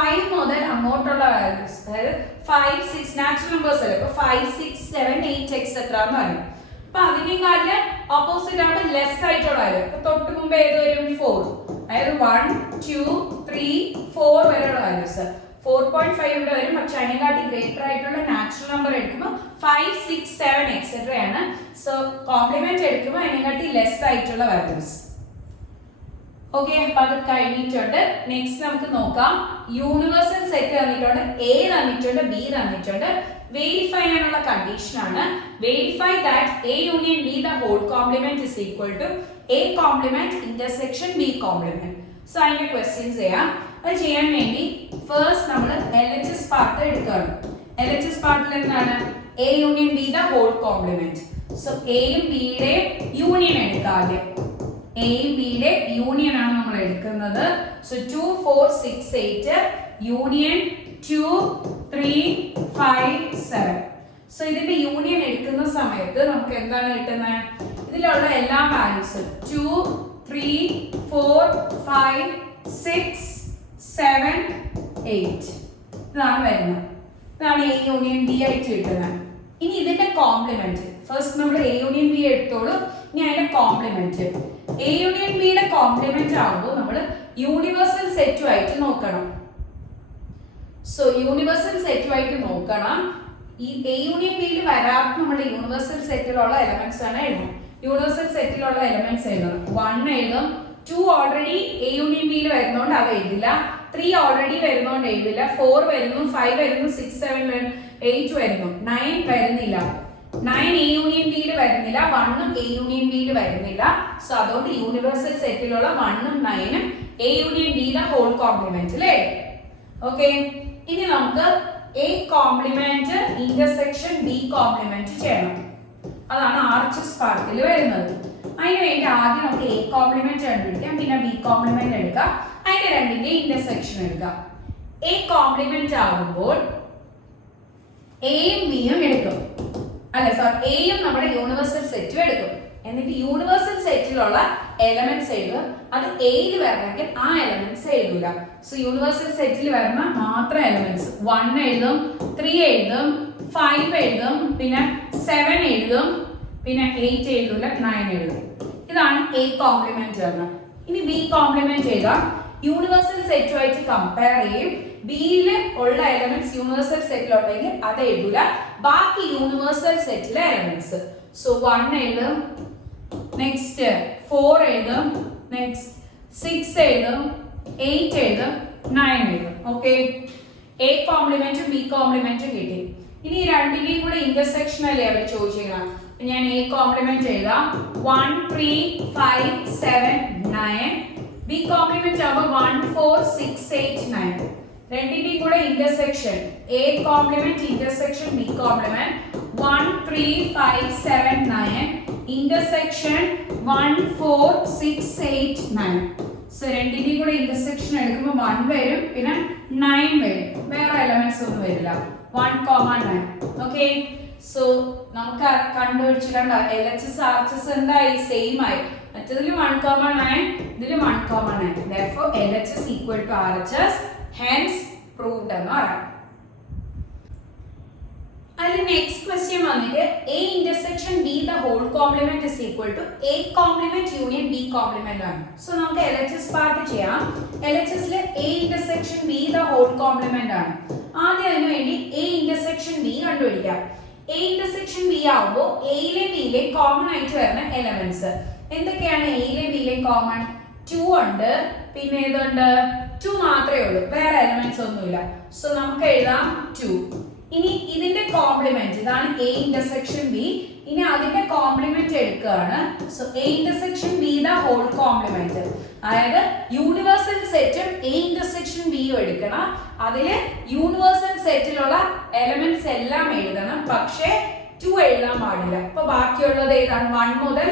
5 മുതൽ അങ്ങോട്ടുള്ള വാല്യൂസ് അതായത് 5 6 നാച്ചുറൽ നമ്പേഴ്സ് അല്ലേ. അപ്പോൾ 5 6 7 8 എക്സെട്ര എന്ന് പറയും. അപ്പൊ അതിനേക്കാളും ഓപ്പോസിറ്റ് ആണ് ലെസ് ആയിട്ടുള്ള വാല്യൂ. അപ്പൊ തൊട്ട് മുമ്പ് ഏത് വരും 4. അതായത് 1 2 3 4 വരെയുള്ള വാല്യൂസ് 4.5 ഇവിടെ വരും. പക്ഷെ അതിനെക്കാട്ടി ഗ്രേറ്റർ ആയിട്ടുള്ള നാച്ചുറൽ നമ്പർ എടുക്കുമ്പോൾ 5 6 7 എക്സെട്ര ആണ്. സോ കോംപ്ലിമെന്റ് എടുക്കുമ്പോൾ അതിനെക്കാട്ടി ലെസ് ആയിട്ടുള്ള വാല്യൂസ്. ഓക്കെ, അപ്പൊ അത് കഴിഞ്ഞിട്ടുണ്ട്. നെക്സ്റ്റ് നമുക്ക് നോക്കാം. യൂണിവേഴ്സൽ സെറ്റ് തന്നിട്ടുണ്ട്, A തന്നിട്ടുണ്ട്, B തന്നിട്ടുണ്ട്. വെരിഫൈ ചെയ്യാനുള്ള കണ്ടീഷൻ ആണ് verify that A union B the whole complement is equal to A complement intersection B complement. So അതിന്റെ ക്വസ്റ്റ്യൻസ് ചെയ്യാം. അത് ചെയ്യാൻ വേണ്ടി ഫസ്റ്റ് നമ്മൾ LHS പാർട്ട് എടുക്കുകയാണ്. LHS പാർട്ടിൽ എന്താണ് A union B the whole complement. So എയും ബിയുടെയും യൂണിയൻ എടുക്കുക ആദ്യം. എയും ബിയുടെ യൂണിയൻ ആണ് നമ്മൾ എടുക്കുന്നത്. So 2 4 6 8 union 2 3 5 7. സോ ഇതിന്റെ യൂണിയൻ എടുക്കുന്ന സമയത്ത് നമുക്ക് എന്താണ് കിട്ടുന്നത്? ഇതിലുള്ള എല്ലാ വാല്യൂസും 2 3 4 5 6 7 8 ഇതാണ് വരുന്നത്. ഇതാണ് എ യൂണിയൻ ബി ആയിട്ട് കിട്ടുന്നത്. ഇനി ഇതിന്റെ കോംപ്ലിമെന്റ് ഫസ്റ്റ് നമ്മൾ എ യൂണിയൻ ബി എടുത്തോളൂ. ഇനി അതിന്റെ കോംപ്ലിമെന്റ് എ യൂണിയൻ ബിയുടെ കോംപ്ലിമെന്റ് ആകുമ്പോൾ നമ്മൾ യൂണിവേഴ്സൽ സെറ്റുമായിട്ട് നോക്കണം. സോ യൂണിവേഴ്സൽ സെറ്റുമായിട്ട് നോക്കണം. ഈ എ യൂണിയൻ ബിയിൽ വരാത്ത നമ്മുടെ യൂണിവേഴ്സൽ സെറ്റിലുള്ള എലമെന്റ്സ് ആണ് എഴുതണം. യൂണിവേഴ്സൽ സെറ്റിലുള്ള എലമെന്റ്സ് എഴുതണം. 1 എഴുതും, 2 ഓൾറെഡി എ യൂണിയൻ ബിയിൽ വരുന്നോണ്ട് അത് എഴുതില്ല, 3 ഓൾറെഡി വരുന്നോണ്ട് എഴുതില്ല, 4 വരുന്നു, 5 വരുന്നു, 6 7 8 വരുന്നു, 9 വരുന്നില്ല. 9 എ യൂണിയൻ ബിയിൽ വരുന്നില്ല, 1 എ യൂണിയൻ ബിയിൽ വരുന്നില്ല. സോ അതുകൊണ്ട് യൂണിവേഴ്സൽ സെറ്റിലുള്ള 1 9 A union B the whole complement അല്ലേ. ഓക്കെ, ഇനി നമുക്ക് A complement intersection B complement ചെയ്യണം. അതാണ് ആർച്ചസ് പാർട്ടിൽ വരുന്നത്. അതിന് വേണ്ടി ആദ്യം നമുക്ക് എ കോംപ്ലിമെന്റ് കണ്ടുപിടിക്കാം, പിന്നെ ബി കോംപ്ലിമെന്റ് എടുക്കാം, അതിന്റെ രണ്ടിന്റെ ഇന്റർസെക്ഷൻ എടുക്കാം. എ കോംപ്ലിമെന്റ് ആകുമ്പോൾ എയും ബിയും എടുക്കും, അല്ലെ സോറി, എയും നമ്മുടെ യൂണിവേഴ്സൽ സെറ്റും എടുക്കും. എന്നിട്ട് യൂണിവേഴ്സൽ സെറ്റിലുള്ള എലമെന്റ്സ് എഴുതുക. അത് എയിൽ വരണമെങ്കിൽ ആ എലമെന്റ്സ് എഴുതൂല. സോ യൂണിവേഴ്സൽ സെറ്റിൽ വരുന്ന മാത്രം എലമെന്റ്സ് 1 എഴുതും, 3 എഴുതും, 5 എഴുതും, പിന്നെ 7 എഴുതും, പിന്നെ 8 എഴുതൂല, 9 എഴുതും. ഇതാണ് എ കോംപ്ലിമെന്റ് വരുന്നത്. ഇനി ബി കോംപ്ലിമെന്റ് ചെയ്താൽ യൂണിവേഴ്സൽ സെറ്റുമായിട്ട് കമ്പയർ ചെയ്യും. ബിയിൽ ഉള്ള എലമെന്റ്സ് യൂണിവേഴ്സൽ സെറ്റിൽ ഉണ്ടെങ്കിൽ അത് എഴുതൂല, ബാക്കി യൂണിവേഴ്സൽ സെറ്റിലെ എലമെന്റ്സ്. സോ 1 എഴുതും, നെക്സ്റ്റ് 4 എഴുതും, നെക്സ്റ്റ് 6 എഴുതും, 8 എഴുതും, 9 എഴുതും. ഓക്കെ, എ കോംപ്ലിമെന്റും ബി കോംപ്ലിമെന്റും കിട്ടി. ഇനി രണ്ടിന്റെയും കൂടെ ഇന്റർസെക്ഷൻ അല്ലേ അവർ ചോദിച്ചേക്കണം. ഞാൻ എ കോംപ്ലിമെന്റ് എഴുതാം 1 3 5 7 9, ബി കോംപ്ലിമെന്റ് ആവുമ്പോൾ 1 4 6 8 9. രണ്ടിന്റെയും കൂടെ intersection A complement intersection B complement 1 3 5 7 9 intersection 1 4 6 8 9. So രണ്ടിന്റെയും കൂടെ ഇന്റർസെക്ഷൻ എടുക്കുമ്പോൾ 1 വരും, പിന്നെ 9 വരും, വേറെ എലമെന്റ്സ് ഒന്നും വരില്ല. 1,9. ഓക്കെ, സോ നമുക്ക് കണ്ടുപിടിച്ചിട്ടുണ്ട് LHS RHS എന്തായി, സെയിം ആയി. മറ്റേതിൽ 1,9, ഇതിൽ 1,9. therefore LHS equal to RHS, hence proved എന്ന് പറയാം. അതിൽ നെക്സ്റ്റ് ക്വസ്റ്റ്യൻ വന്നിട്ട് A intersection B the whole complement is equal to A complement union B complement ആണ്. സോ നമുക്ക് LHS പാർട്ട് ചെയ്യാം. LHSൽ A intersection B the whole complement ആണ്. ആദ്യം അതിനു വേണ്ടി എ ഇന്റർസെക്ഷൻ ബി കണ്ടുപിടിക്കാം. എ ഇന്റർസെക്ഷൻ ബി ആവുമ്പോൾ എയിലെ ബിയിലെ കോമൺ ആയിട്ട് വരുന്ന എലമെന്റ്സ് എന്തൊക്കെയാണ്? എയിലെ ബിയിലെ കോമൺ 2 ഉണ്ട്, പിന്നെ ഏതുണ്ട്? 2 മാത്രമേ ഉള്ളൂ, വേറെ എലമെന്റ്സ് ഒന്നുമില്ല. സോ നമുക്ക് എഴുതാം 2. ഇനി ഇതിന്റെ കോംപ്ലിമെന്റ് ഇതാണ് എ ഇന്റർസെക്ഷൻ ബി. ഇനി അതിന്റെ കോംപ്ലിമെന്റ് എടുക്കുകയാണ്. So A intersection B the whole complement, അതായത് യൂണിവേഴ്സൽ സെറ്റും എ ഇന്റർസെക്ഷൻ ബിയും എടുക്കണം. അതില് യൂണിവേഴ്സൽ സെറ്റിലുള്ള എലമെന്റ്സ് എല്ലാം എഴുതണം, പക്ഷേ 2 എഴുതാൻ പാടില്ല. അപ്പൊ ബാക്കിയുള്ളത് ഏതാണ്? 1 മുതൽ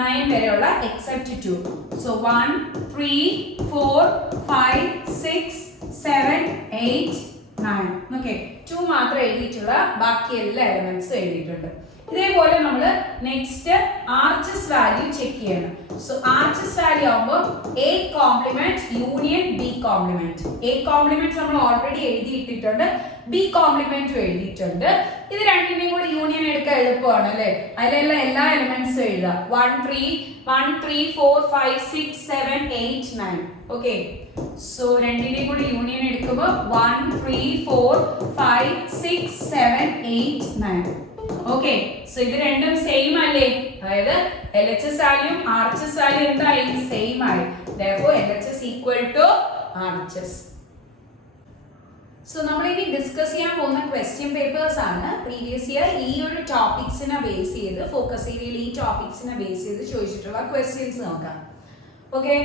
9 വരെയുള്ള എക്സെപ്റ്റ് 2. സോ 1 3 4 5 6 7 8 9. ഓക്കെ, 2 മാത്രം എഴുതിയിട്ടുള്ള ബാക്കി എല്ലാ എലമെന്റ്സ് എഴുതിയിട്ടുണ്ട്. ഇതേപോലെ നമ്മൾ നെക്സ്റ്റ് ആർച്ചസ് വാല്യൂ ചെക്ക് ചെയ്യണം. സോ ആർച്ചസ് വാല്യൂ ആവുമ്പോൾ A complement union B complement. A complement നമ്മൾ ഓൾറെഡി എഴുതിയിട്ടിട്ടുണ്ട്, ബി കോംപ്ലിമെന്റും എഴുതിയിട്ടുണ്ട്. ഇത് രണ്ടിന്റെയും കൂടി യൂണിയൻ എടുക്കാൻ എളുപ്പമാണ് അല്ലെ. അതിലുള്ള എല്ലാ എലമെന്റ്സും എഴുതാം. 1 3 4 5 6 7 8 9. ഓക്കെ, സോ രണ്ടിന്റെയും കൂടി യൂണിയൻ എടുക്കുമ്പോൾ 1 3 4 5 6 7 8 9. ഓക്കെ, സോ ഇത് രണ്ടും സെയിം അല്ലേ, അതായത് LHS വാല്യൂം RHS വാല്യൂ എന്തായി? സെയിം ആയി. therefore LHS equal to RHS. So നമ്മൾ ഇനി ഡിസ്കസ് ചെയ്യാൻ പോകുന്ന ക്വസ്റ്റ്യൻ പേപ്പേഴ്സ് ആണ് പ്രീവിയസ് ഇയർ ഈ ഒരു ടോപ്പിക്സിനെ ബേസ് ചെയ്ത്, ഫോക്കസ് ഏരിയയിൽ ഈ ടോപ്പിക്സിനെ ബേസ് ചെയ്ത് ചോദിച്ചിട്ടുള്ള ക്വസ്റ്റ്യൻസ് നോക്കാം. Okay,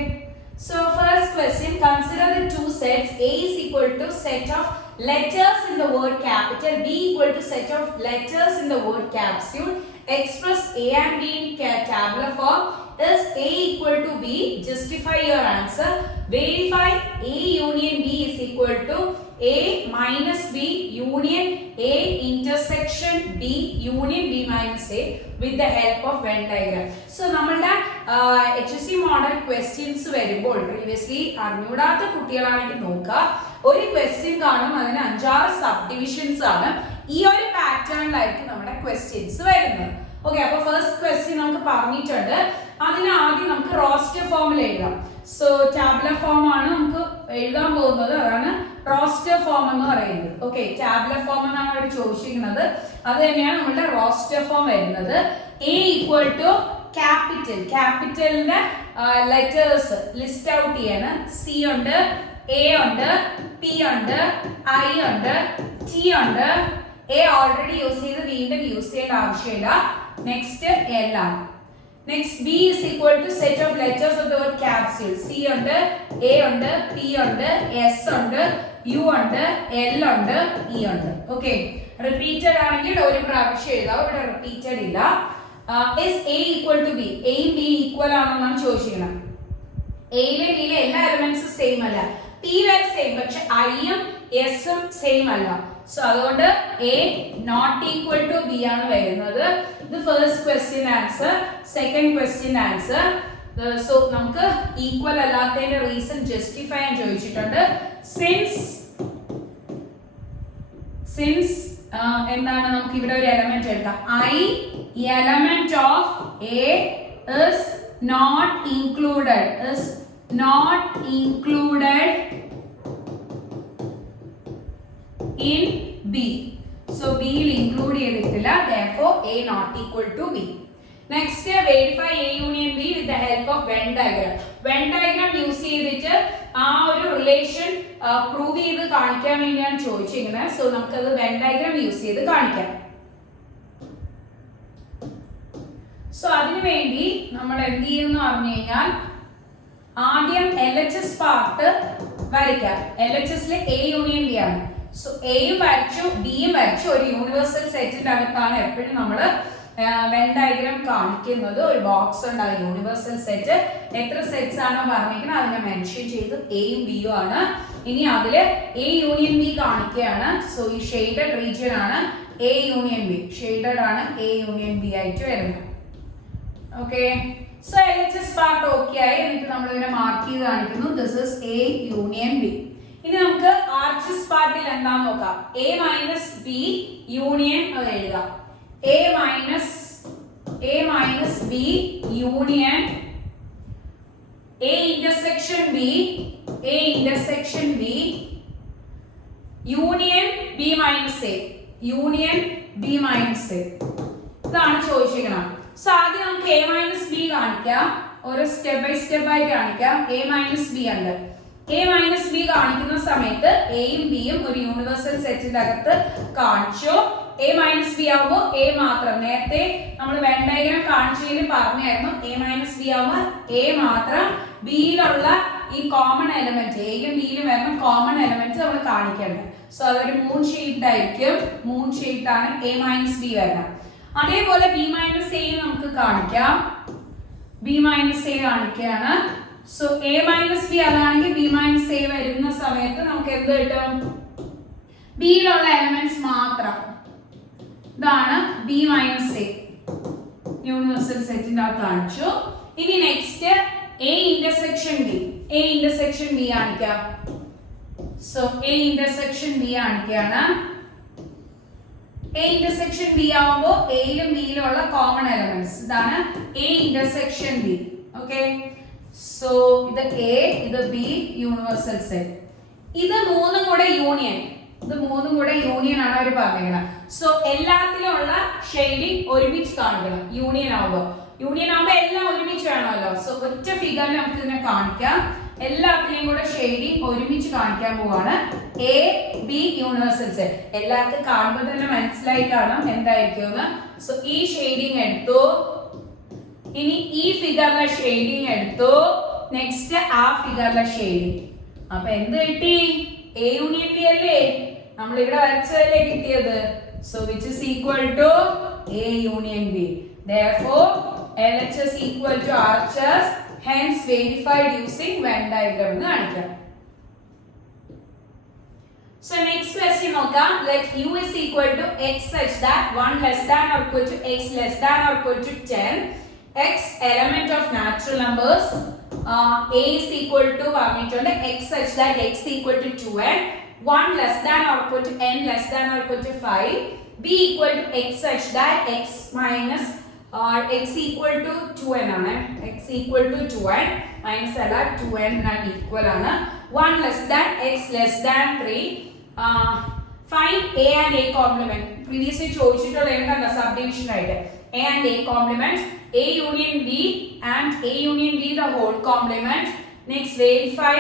so first question, consider the two sets. A is equal to set of letters in the word capital, B equal to set of letters in the word capsule. Express A and B in tabular form. Is A equal to B? Justify your answer. Verify A union B is equal to A minus B union A intersection B union B minus A with the help of Venn diagram. So നമ്മളുടെ HSC model questions വരുമ്പോൾ previously അറിഞ്ഞൂടാത്ത കുട്ടികളാണെങ്കിൽ നോക്കുക, ഒരു question കാണും, അതിന് 5-6 sub divisions ആണ്. ഈ ഒരു പാറ്റേണിലായിരിക്കും നമ്മുടെ ക്വസ്റ്റ്യൻസ് വരുന്നത്. ഓക്കെ, അപ്പൊ ഫസ്റ്റ് ക്വസ്റ്റ്യൻ നമുക്ക് പറഞ്ഞിട്ടുണ്ട്. അതിന് ആദ്യം നമുക്ക് റോസ്റ്റർ ഫോമിൽ എഴുതാം. സോ ടാബുലർ ഫോം ആണ് നമുക്ക് എഴുതാൻ പോകുന്നത്, അതാണ് റോസ്റ്റർ ഫോം എന്ന് പറയുന്നത്. ഓക്കെ, ടാബുലർ ഫോം എന്നാണ് അവർ ചോദിച്ചിരിക്കുന്നത്, അത് തന്നെയാണ് നമ്മുടെ റോസ്റ്റർ ഫോം വരുന്നത്. എ ഈക്വൽ ടു ക്യാപിറ്റൽ, ക്യാപിറ്റലിന്റെ ലെറ്റേഴ്സ് ലിസ്റ്റ് ഔട്ട് ചെയ്യാണ്. സി ഉണ്ട്, എ ഉണ്ട്, പി ഉണ്ട്, ഐ ഉണ്ട്, ടി ഉണ്ട്. എ ഓൾറെഡി യൂസ് ചെയ്ത് വീണ്ടും യൂസ് ചെയ്യേണ്ട ആവശ്യമില്ല. നെക്സ്റ്റ് എൽ ആണ്. Next B is equal to set of letters of the word capsule. C ഉണ്ട്, A ഉണ്ട്, P ഉണ്ട്, S ഉണ്ട്, U ഉണ്ട്, L ഉണ്ട്, E ഉണ്ട്. Okay, repeated ആണെങ്കിൽ ഒരു പ്രാവശ്യം എഴുതാം, ഇവിടെ repeated ഇല്ല. Is A equal to B? A B equal ആണെന്നാണ് ചോദിച്ചിരിക്കുന്നത്. A യിലെ B യിലെ എല്ലാ എലമെന്റ്സും സെയിം അല്ല. P വരെ സെയിം, പക്ഷെ I ഉം S ഉം സെയിം അല്ല. സോ അതുകൊണ്ട് A not equal to B ആണ് വരുന്നത്. ഇത് first question answer. Second question answer. So നമുക്ക് ഈക്വൽ അല്ലാത്തതിന്റെ റീസൺ ജസ്റ്റിഫൈ ചെയ്യാൻ ചോദിച്ചിട്ടുണ്ട്. സിൻസ് എന്താണ്, നമുക്ക് ഇവിടെ ഒരു എലമെന്റ് എടുക്കാം. I element of A is not included in B. So B will include ചെയ്തിട്ടില്ല. Therefore A not equal to B. Next, verify A union B with the help of Venn diagram. Venn diagram use ചെയ്തിട്ട് ആ ഒരു relation prove ചെയ്ത് കാണിക്കാൻ വേണ്ടിയാണ് ചോദിച്ചിരിക്കുന്നത്. So നമുക്കത് Venn diagram use ചെയ്ത് കാണിക്കാം. സോ അതിനുവേണ്ടി നമ്മൾ എന്ത് ചെയ്യുന്നു പറഞ്ഞു കഴിഞ്ഞാൽ ആദ്യം LHS പാർട്ട് വരയ്ക്കാം. LHSലെ A യൂണിയൻ B ആണ്. സോ എയും വരച്ചു ബിയും വരച്ചു. ഒരു യൂണിവേഴ്സൽ സെറ്റിന്റെ അകത്താണ് എപ്പോഴും നമ്മൾ വെൻ ഡയഗ്രാം കാണിക്കുന്നത്. ഒരു ബോക്സ് ഉണ്ടാകും യൂണിവേഴ്സൽ സെറ്റ്. എത്ര സെറ്റ്സ് ആണോ പറഞ്ഞിരിക്കുന്നത് അതിനെ മെൻഷൻ ചെയ്ത് എയും ബിയും ആണ്. ഇനി അതില് A യൂണിയൻ B കാണിക്കുകയാണ്. സോ ഈ ഷെയ്ഡഡ് റീജിയൻ ആണ് A യൂണിയൻ B. ഷെയ്ഡഡ് ആണ് A യൂണിയൻ B ആയിട്ട് വരുന്നത്. Okay, so LHS part okay ആയി. എന്നിട്ട് നമ്മൾ ഇതിനെ മാർക്ക് ചെയ്ത് കാണിക്കുന്നു. This is A union B. ഇനി നമുക്ക് RHS പാർട്ടിൽ എന്താന്ന് നോക്കാം. A മൈനസ് B യൂണിയൻ അത് എഴുതാം. A minus B union A intersection B union B minus A union B minus A. ഇതാണ് ചോദിച്ചിരിക്കുന്നത്. സോ ആദ്യം നമുക്ക് A minus B കാണിക്കാം. ഒരു സ്റ്റെപ്പ് ബൈ സ്റ്റെപ്പ് ആയി കാണിക്കാം. A minus B ഉണ്ട്. A minus B കാണിക്കുന്ന സമയത്ത് എയും ബിയും ഒരു യൂണിവേഴ്സൽ സെറ്റിന്റെ അകത്ത് കാണിച്ചു. A മൈനസ് ബി ആവുമ്പോൾ A മാത്രം. നേരത്തെ നമ്മൾ വെൻ ഡയഗ്രാം കാണിച്ചതിൽ പറഞ്ഞായിരുന്നു A മൈനസ് ബി ആവുമ്പോൾ A മാത്രം. ബിയിലുള്ള ഈ കോമൺ എലമെന്റ് എയും ബിയിലും വരുന്ന കോമൺ എലമെന്റ് നമ്മൾ കാണിക്കേണ്ടത്. സോ അതൊരു മൂൺ ഷേപ്ഡ് ആയിരിക്കും. മൂൺ ഷേപ്ഡ് ആണ് A മൈനസ് ബി വരുന്നത്. അതേപോലെ B മൈനസ് എ നമുക്ക് കാണിക്കാം. B മൈനസ് എ കാണിക്കുകയാണ്. സോ A മൈനസ് ബി അതാണെങ്കിൽ B മൈനസ് എ വരുന്ന സമയത്ത് നമുക്ക് എന്ത് കിട്ടും? ബിയിലുള്ള എലമെന്റ്സ് മാത്രം. ഇതാണ് B മൈനസ് എ യൂണിവേഴ്സൽ സെറ്റിന്റെ അകത്ത് കാണിച്ചു. ഇനി next A intersection B. A intersection B കാണിക്കാം. സോ A ഇന്റർസെക്ഷൻ B കാണിക്കുകയാണ്. A ഇന്റർസെക്ഷൻ B ആവുമ്പോൾ എയിലും ബിയിലും ഉള്ള കോമൺ എലമെന്റ്സ്. ഇതാണ് A intersection B. Okay, so ഇത് A, ഇത് B യൂണിവേഴ്സൽ സെറ്റ്. ഇത് മൂന്നും കൂടെ യൂണിയൻ. ഇത് മൂന്നും കൂടെ യൂണിയൻ ആണ് അവർ പറഞ്ഞിരിക്കുന്നത്. സോ എല്ലാത്തിലും ഉള്ള ഷെയ്ഡിങ് ഒരുമിച്ച് കാണിക്കണം. യൂണിയൻ ആവുമ്പോൾ എല്ലാം ഒരുമിച്ച് വേണമല്ലോ. സോ ഒറ്റ ഫിഗറിൽ നമുക്ക് ഇതിനെ കാണിക്കാം. എല്ലാത്തിനെയും കൂടെ ഷെയ്ഡിങ് ഒരുമിച്ച് കാണിക്കാൻ പോവാണ്. A B universal set. എല്ലാവർക്കും കാണുമ്പോൾ തന്നെ മനസ്സിലായി കാണാം എന്തായിരിക്കും. സോ ഈ ഷെയ്ഡിങ് എടുത്തു. ഇനി ഈ ഫിഗറിലെ ഷെയ്ഡിങ് എടുത്തു. നെക്സ്റ്റ് ആ ഫിഗറിലെ ഷെയ്ഡിങ്. അപ്പൊ എന്ത് കിട്ടി? A യൂണിയൻ B അല്ലേ നമ്മൾ ഇവിടെ വരച്ചതല്ലേ കിട്ടിയത്. So which is equal to A union B. Therefore LHS equal to RHS. Hence verified using Venn diagram എന്ന് കാണിക്കാം. So next question നോക്കാം. Let U is equal to X such that 1 less than or equal to X less than or equal to 10. X element of natural numbers. A is equal to പറഞ്ഞിട്ടുണ്ട് X such that X equal to 2n. 1 less than or equal to n less than or equal to 5. B equal to X such that X minus X equal to 2n ആണ്. X equal to 2n minus അല്ല 2n equal ആണ്. 1 less than X less than 3. Find A and A complement. Previously ചോദിച്ചിട്ടുള്ള എന്താണ് subdivision ആയിട്ട് A and A complement. A union B and A union B the whole complement. Next verify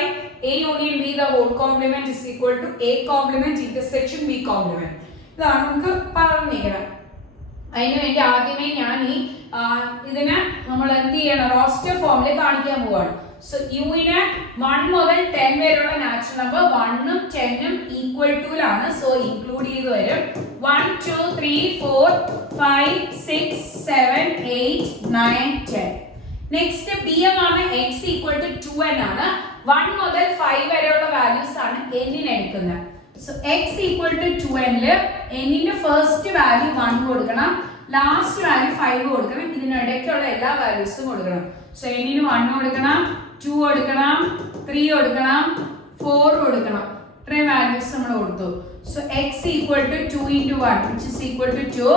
A union B the whole complement is equal to A complement intersection B complement. ഇതാണ് നമുക്ക് പറഞ്ഞിരിക്കണം. അതിനു വേണ്ടി ആദ്യമേ ഞാൻ ഇതിനെ നമ്മൾ എന്ത് ചെയ്യണം? റോസ്റ്റർ ഫോമിൽ കാണിക്കാൻ പോവാണ്. സോ യുവിന് 1 മുതൽ 10 വരെയുള്ള നാച്ചുറൽ നമ്പർ 1ഉം 10ഉം ഈക്വൽ ടു ലാണ്. സോ ഇൻക്ലൂഡ് ചെയ്ത് വരും. 1 2 3 4 5 6 7 8 9 10. നെക്സ്റ്റ് ബി എം ആണ്. X ഈക്വൽ ടു 2n ആണ്. 1 മുതൽ 5 വരെയുള്ള വാല്യൂസ് ആണ് എന്നിന് എടുക്കുന്നത്. So X equal to 2n ല് എന്നിന്റെ ഫസ്റ്റ് വാല്യൂ 1 കൊടുക്കണം, ലാസ്റ്റ് വാല്യൂ 5 കൊടുക്കണം. ഇതിനിടയ്ക്കുള്ള എല്ലാ വാല്യൂസും കൊടുക്കണം. സോ എന്നിന് 1 കൊടുക്കണം, 2 കൊടുക്കണം, 3 കൊടുക്കണം, 4 കൊടുക്കണം. ഇത്രയും വാല്യൂസ് നമ്മൾ കൊടുത്തു. So X equal to 2 into 1 which is equal to 2.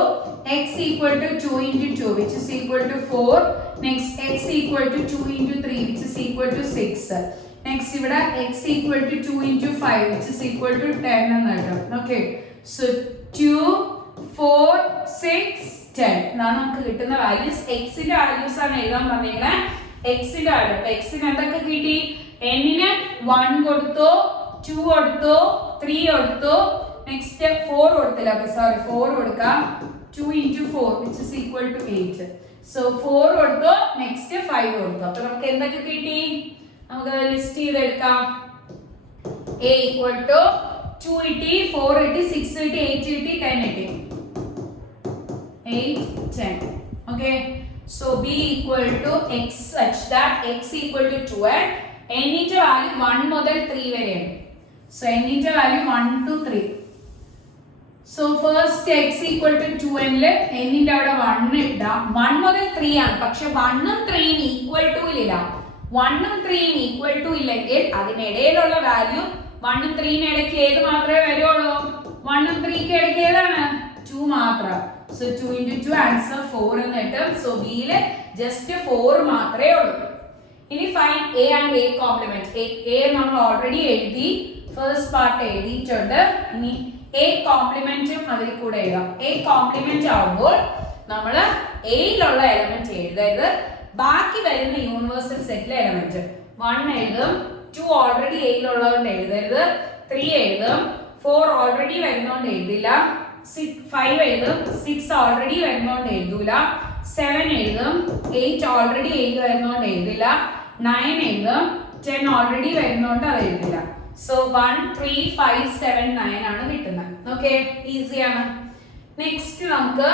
X equal to 2 into 2 which is equal to 4. Next X equal to 2 into 3 which is equal to 6. Next ഇവിടെ x equal to 2 into 5 which is equal to 10 എന്ന് കിട്ടും. Okay, so 2 4 6 10 എന്നാണ് നമുക്ക് കിട്ടുന്ന values. എക്സിന്റെ values ആണ് എഴുതാൻ പറഞ്ഞിരിക്കുന്നത്. എക്സിന്റെ വാല്യൂ എക്സിന് എന്തൊക്കെ കിട്ടി? എന്നിന് 1 കൊടുത്തോ, 2 കൊടുത്തോ, 3 കൊടുത്തോ, നെക്സ്റ്റ് 4 കൊടുത്തില്ല. സോറി 4 കൊടുക്കാം. 2 into 4 which is equal to 8. So 4 കൊടുത്തോ, നെക്സ്റ്റ് 5 കൊടുത്തോ. അപ്പൊ നമുക്ക് എന്തൊക്കെ കിട്ടി? നമുക്ക് ലിസ്റ്റ് ചെയ്തെടുക്കാം. a equal to 2 കിട്ടി, 4 കിട്ടി, 6 കിട്ടി, 8 കിട്ടി, 10 കിട്ടി. 8 10. Okay, so b equal to x such that x equal to 2 and n ന്റെ വാല്യൂ 1 മുതൽ 3 വരെയാണ്. So n ന്റെ value 1 to 3. So first x equal to 2n ൽ n ന്റെ അവിടെ 1 ഇടാം. 1 മുതൽ 3 ആണ്. പക്ഷെ 1 ഉം 3 ഉം ഈക്വൽ ടു ഇല്ല. 1 ഉം 3 ഉം ഈക്വൽ ടു ഇല്ലെങ്കിൽ അതിനിടയിലുള്ള വാല്യൂ 1 ഉം 3 ന് ഇടയ്ക്ക് ഏത് മാത്രമേ വരുള്ളൂ? 1 ഉം 3 ക്ക് ഇടയ്ക്ക് ഏതാണ്? 2 മാത്രം. So 2 into 2 answer 4 എന്ന് കിട്ടും. So b ല് just 4 മാത്രമേ ഉള്ളൂ. ഇനി find a and a complement. a നമ്മൾ ഓൾറെഡി എഴുതി, ഫസ്റ്റ് പാർട്ട് എഴുതിയിട്ടുണ്ട്. ഇനി a കോംപ്ലിമെന്റും അതിൽ കൂടെ എഴുതാം. a കോംപ്ലിമെന്റ് ആവുമ്പോൾ നമ്മൾ a യിലുള്ള എലമെന്റ് എഴുതരുത്, ബാക്കി വരുന്ന യൂണിവേഴ്സൽ സെറ്റിലെ എലമെന്റ് 1 എഴുതും, 2 ഓൾറെഡി a യിലുള്ളതുകൊണ്ട് എഴുതരുത്, 3 എഴുതും, 4 ഓൾറെഡി വരുന്നതുകൊണ്ട് എഴുതില്ല, 5 എഴുതും, 6 ഓൾറെഡി വരുന്നതുകൊണ്ട് എഴുതൂല, 7 എഴുതും, 8 ഓൾറെഡി 8 വരുന്നതുകൊണ്ട് എഴുതില്ല, 9 എഴുതും, 10 ഓൾറെഡി വരുന്നതുകൊണ്ട് അത് എഴുതില്ല. സോ 1 3 5 7 9 ആണ് കിട്ടുന്നത്. ഓക്കെ, ഈസി ആണ്. നെക്സ്റ്റ് നമുക്ക്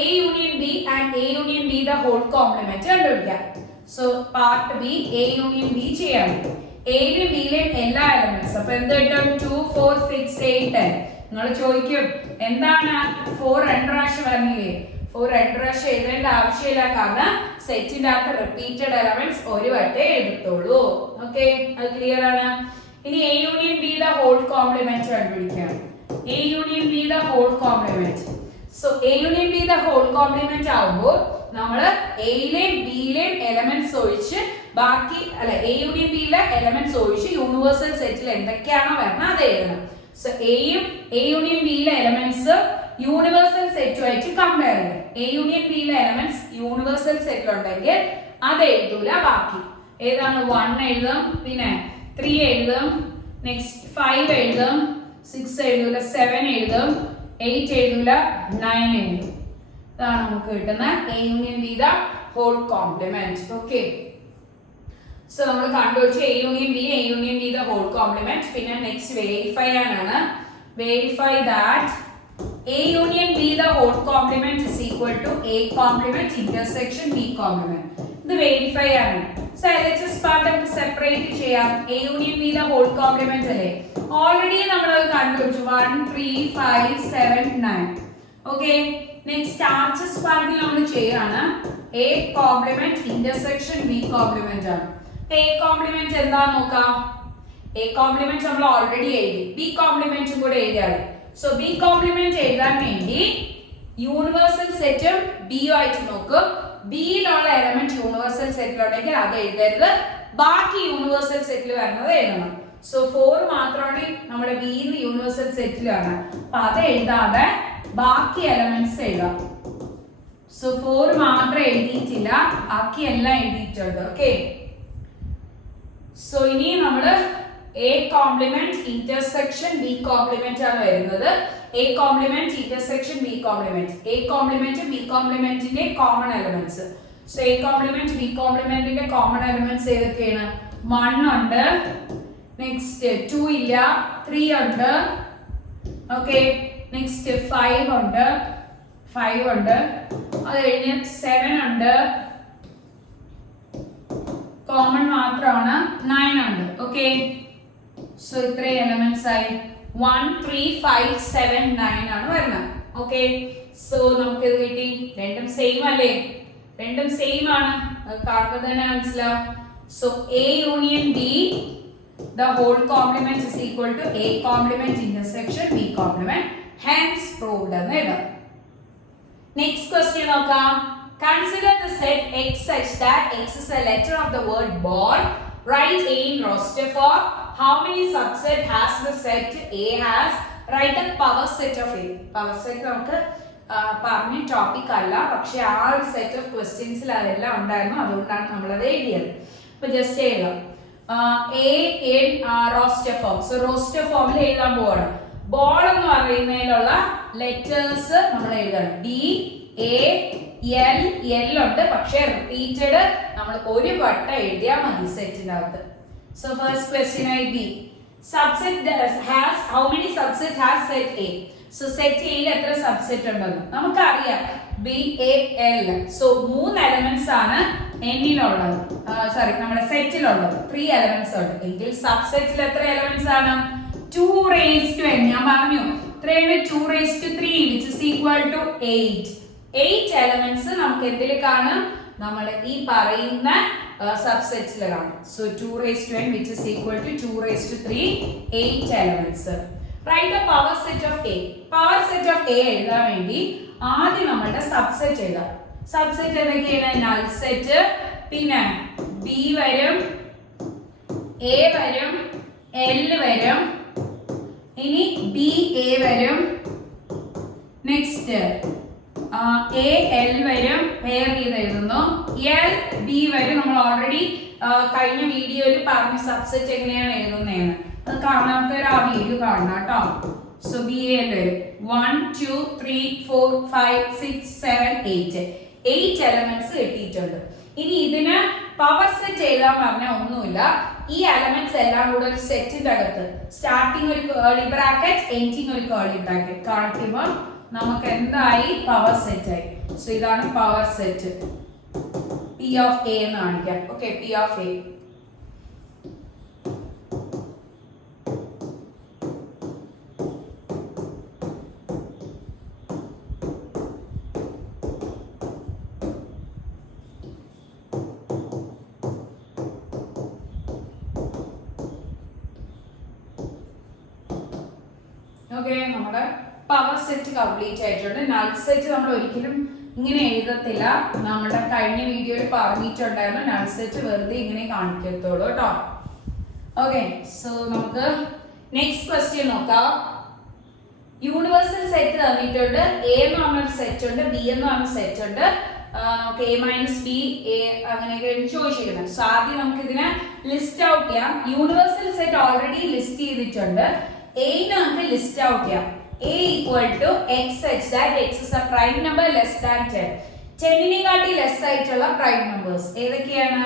a union b and a union b the whole complement കണ്ടുപിടിക്കാം. So part B a union b ചെയ്യാം. a യിലും b യിലും എല്ലാ എലമെന്റ്സ്. അപ്പോൾ എന്ത് കിട്ടും? 2 4 6 8 10. നിങ്ങൾ ചോദിക്കും എന്താണ് 4 രണ്ട് പ്രാവശ്യം വന്നില്ലേ? 4 രണ്ട് പ്രാവശ്യം എഴുതേണ്ട ആവശ്യമില്ല, കാരണം സെറ്റിന്റെ അകത്ത് റിപ്പീറ്റഡ് എലമെന്റ്സ് ഒരു വട്ടേ എഴുതുള്ളൂ. ഓക്കെ, അത് ക്ലിയർ ആണ്. ഇനി a union b the whole complement കണ്ടുപിടിക്കാം. a union b the whole complement. So a union b the whole complement ആവുമ്പോൾ നമ്മൾ a യിലെയും b യിലെയും എലമെന്റ്സ് ഒഴിച്ച് ബാക്കി അല്ല a union b യിലെ എലമെന്റ്സ് ഒഴിച്ച് യൂണിവേഴ്സൽ സെറ്റിൽ എന്തൊക്കെയാണോ വരുന്നത് അത് എഴുതണം. സോ a union b യിലെ എലമെന്റ്സ് യൂണിവേഴ്സൽ സെറ്റുമായിട്ട് കമ്പയർ ചെയ്യണം. a union b യിലെ എലമെന്റ്സ് യൂണിവേഴ്സൽ സെറ്റിൽ ഉണ്ടെങ്കിൽ അത് എഴുതൂല, ബാക്കി ഏതാണ്? 1 എഴുതും, പിന്നെ 3 എഴുതും, നെക്സ്റ്റ് 5 എഴുതും, 6 എഴുതൂല, 7 എഴുതും, 8 എഴുതൂല, 9 എഴുതും. ഇതാണ് നമുക്ക് കിട്ടുന്ന a union b the whole complement. Okay, so നമ്മൾ കണ്ടുപിടിച്ച a union b the whole complement. പിന്നെ നെക്സ്റ്റ് വെരിഫൈ ആണ്. Verify that a union b the whole complement is equal to a complement intersection b complement. ഇത് verify ആണ്. So LHS part നമുക്ക് separate ചെയ്യാം. a union b the whole complement അല്ലേ? Already നമ്മൾ അത് കണ്ടുപിടിച്ചു. 1 3 5 7 9. ഓക്കെ, നെക്സ്റ്റ് RHS പാർട്ടിൽ നമ്മൾ ചെയ്യാണ് a complement intersection b complement ആണ്. a complement എന്താന്ന് നോക്കാം. a complement നമ്മൾ ഓൾറെഡി എഴുതി, b complement കൂടെ എഴുതിയാൽ. സോ b complement എഴുതാൻ വേണ്ടി യൂണിവേഴ്സൽ സെറ്റും b ആയിട്ട് നോക്കും. b യിലുള്ള എലമെന്റ് യൂണിവേഴ്സൽ സെറ്റിലുണ്ടെങ്കിൽ അത് എഴുതരുത്, ബാക്കി യൂണിവേഴ്സൽ സെറ്റിൽ വരുന്നത് എഴുതണം. സോ 4 മാത്രമാണ് നമ്മുടെ b ന്ന് യൂണിവേഴ്സൽ സെറ്റിൽ ആണ്. അപ്പൊ അത് എഴുതാതെ ബാക്കി എലമെന്റ്സ് എഴുതാം. സോ 4 മാത്രം എഴുതിയിട്ടില്ല, ബാക്കി എല്ലാം എഴുതിയിട്ടുണ്ട്. ഓക്കെ, സോ ഇനി നമ്മൾ a complement intersection b complement ആണ് വരുന്നത്. a complement intersection b complement. a complement b complementന്റെ common elements. So a complement b complementന്റെ കോമൺ എലമെന്റ്സ് ഏതൊക്കെയാണ്? 1 ഉണ്ട്, നെക്സ്റ്റ് 2 ഇല്ല, 3 ഉണ്ട്, ഓക്കെ, നെക്സ്റ്റ് 5 ഉണ്ട്, അത് കഴിഞ്ഞ് 7 ഉണ്ട്, കോമൺ മാത്രമാണ് 9 ഉണ്ട്. ഓക്കെ, സോ ഇത്രയും എലമെന്റ്സ് ആയി. 1 3 5 7 9 ആണ് വരുന്നത്. ഓക്കെ, സോ നമുക്ക് ഇത് കിട്ടി. രണ്ടും സെയിം അല്ലേ? രണ്ടും സെയിം ആണ്, കാണുമ്പോൾ തന്നെ മനസ്സിലാവും. So a union b the whole complement is equal to a complement intersection b complement, hence proved എന്ന് എഴുതാം. നെക്സ്റ്റ് ക്വസ്റ്റ്യൻ നോക്കാം. Consider the set x such that x is a letter of the word ball Write A in roster form. How many subset has the set A has? Write the power set of A. Power set നമുക്ക് പറഞ്ഞ topic അല്ല, പക്ഷെ ആ ഒരു set of ക്വസ്റ്റ്യൻസിൽ അതെല്ലാം ഉണ്ടായിരുന്നു, അതുകൊണ്ടാണ് നമ്മളത് എഴുതിയത്. അപ്പൊ ജസ്റ്റ് എഴുതാം A in roster form. So roster ഫോമിൽ എഴുതാൻ പോവാണ്. ബോൾ എന്ന് പറയുന്നതിലുള്ള ലെറ്റേഴ്സ് നമ്മൾ എഴുതണം. D A L L ഉണ്ട്, പക്ഷെ റിപ്പീറ്റഡ് നമ്മൾ ഒരു വട്ടം എഴുതിയാൽ മതി സെറ്റിന്റെ അകത്ത്. സോ ഫസ്റ്റ് ക്വസ്റ്റ്യൻ ആയി B. Subset has, how many subset has set A? So set A യിൽ എത്ര സബ്സെറ്റ് ഉണ്ടെന്ന് നമുക്കറിയാം. B A L. So 3 elements ആണ് എന്നിലുള്ളത്, സോറി നമ്മുടെ സെറ്റിലുള്ളത്. 3 എലമെന്റ്സ് ഉണ്ട്. എങ്കിൽ സബ്സെറ്റിൽ എത്ര എലമെന്റ്സ് ആണ്? 2 raised to n. ഞാൻ പറഞ്ഞു 2 raised to 3 which is equal to 8. 8 elements നമുക്ക് എന്തിൽ കാണും? നമ്മുടെ ഈ പറയുന്ന സബ്സെറ്റിൽ കാണും. So 2 raised to n which is equal to 2 raised to 3, 8 elements. Write the power set of A. Power set of A എഴുതാൻ വേണ്ടി ആദ്യം നമ്മളുടെ സബ്സെറ്റ് എഴുതാം. സബ്സെറ്റ് ഏതൊക്കെയാണ്? നൾ സെറ്റ്, പിന്നെ B വരും, A വരും, L വരും, ഇനി B A വരും, നെക്സ്റ്റ് A L വരും, പെയർ ചെയ്ത് എഴുതുന്നു, L B വരും. നമ്മൾ ഓൾറെഡി കഴിഞ്ഞ വീഡിയോയിൽ പറഞ്ഞ സബ്സെറ്റ് എങ്ങനെയാണ് എഴുതുന്നതെന്ന് അത് കാണാത്തവർ ആ വീഡിയോ കാണണം കേട്ടോ. സോ B A L വരും. 1 2 3 4 5 6 7 8 8 എലമെന്റ്സ് കിട്ടിയിട്ടുണ്ട്. ഇനി ഇതിന് പവർ സെറ്റ് എഴുതാൻ പറഞ്ഞാൽ ഒന്നുമില്ല, ഈ എലമെന്റ്സ് എല്ലാം കൂടെ ഒരു സെറ്റിന്റെ അകത്ത് സ്റ്റാർട്ടിങ് ഒരു കേർലി ബ്രാക്കറ്റ്, എൻഡിങ് ഒരു കേർലി ബ്രാക്കറ്റ് കാണിക്കുമ്പോൾ നമുക്ക് എന്തായി? പവർ സെറ്റ് ആയി. സോ ഇതാണ് power set. P of A എന്ന് കാണിക്കാം. Okay, P of A. Okay, നമ്മുടെ പവർ സെറ്റ് കംപ്ലീറ്റ് ആയിട്ടുണ്ട്. നൾ സെറ്റ് നമ്മൾ ഒരിക്കലും ഇങ്ങനെ എഴുതത്തില്ല, നമ്മുടെ കഴിഞ്ഞ വീഡിയോയിൽ പറഞ്ഞിട്ടുണ്ടായിരുന്നു നൾ സെറ്റ് വെറുതെ ഇങ്ങനെ കാണിക്കത്തുള്ളൂ കേട്ടോ. ഓക്കെ, സോ നമുക്ക് നെക്സ്റ്റ് ക്വസ്റ്റ്യൻ നോക്കാം. യൂണിവേഴ്സൽ സെറ്റ് തന്നിട്ടുണ്ട്. A എന്ന് പറഞ്ഞൊരു സെറ്റ് ഉണ്ട്, B എന്ന് പറഞ്ഞ സെറ്റ് ഉണ്ട്, നമുക്ക് A മൈനസ് B A അങ്ങനെയൊക്കെ ചോദിച്ചിരുന്നത്. സോ ആദ്യം നമുക്ക് ഇതിനെ ലിസ്റ്റ് ഔട്ട് ചെയ്യാം. യൂണിവേഴ്സൽ സെറ്റ് ഓൾറെഡി ലിസ്റ്റ് ചെയ്തിട്ടുണ്ട്. A നമുക്ക് ലിസ്റ്റ് ഔട്ട് ചെയ്യാം. A equal to x such that x is a prime number less than 10. 10 less ആയിട്ടുള്ള പ്രൈം നമ്പേഴ്സ് ഏതൊക്കെയാണ്?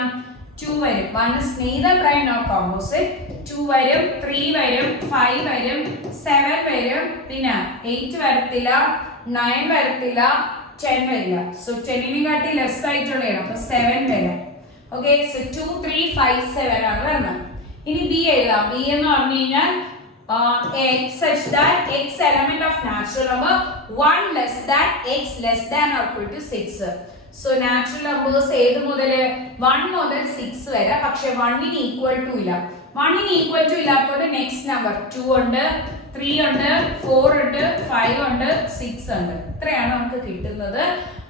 2 വരും. 1 is neither prime nor composite. 2 വരും, 3 വരും, 5 വരും, 7 വരും, പിന്നെ 8 വരത്തില്ല, 9 വരത്തില്ല, 10 വരില്ല. സോ 10 ലെസ് ആയിട്ടുള്ളതാണ്, അപ്പൊ 7 വരും. ഓക്കെ, സോ 2 3 5 7 ആണ് വരുന്നത്. ഇനി B എഴുതാം. B എന്ന് പറഞ്ഞു കഴിഞ്ഞാൽ x such that x element of natural number 1 less than x less than or equal to 6. So natural numbers ഏത് മുതൽ 1 മുതൽ 6 വരെ, പക്ഷെ 1 ന് ഈക്വൽ ടു ഇല്ല. 1 ന് ഈക്വൽ ടു ഇല്ലാത്തതുകൊണ്ട് നെക്സ്റ്റ് നമ്പർ 2 ഉണ്ട്, 3 ഉണ്ട്, 4 ഉണ്ട്, 5 ഉണ്ട്, 6 ഉണ്ട്. ഇത്രയാണ് നമുക്ക് കിട്ടുന്നത്.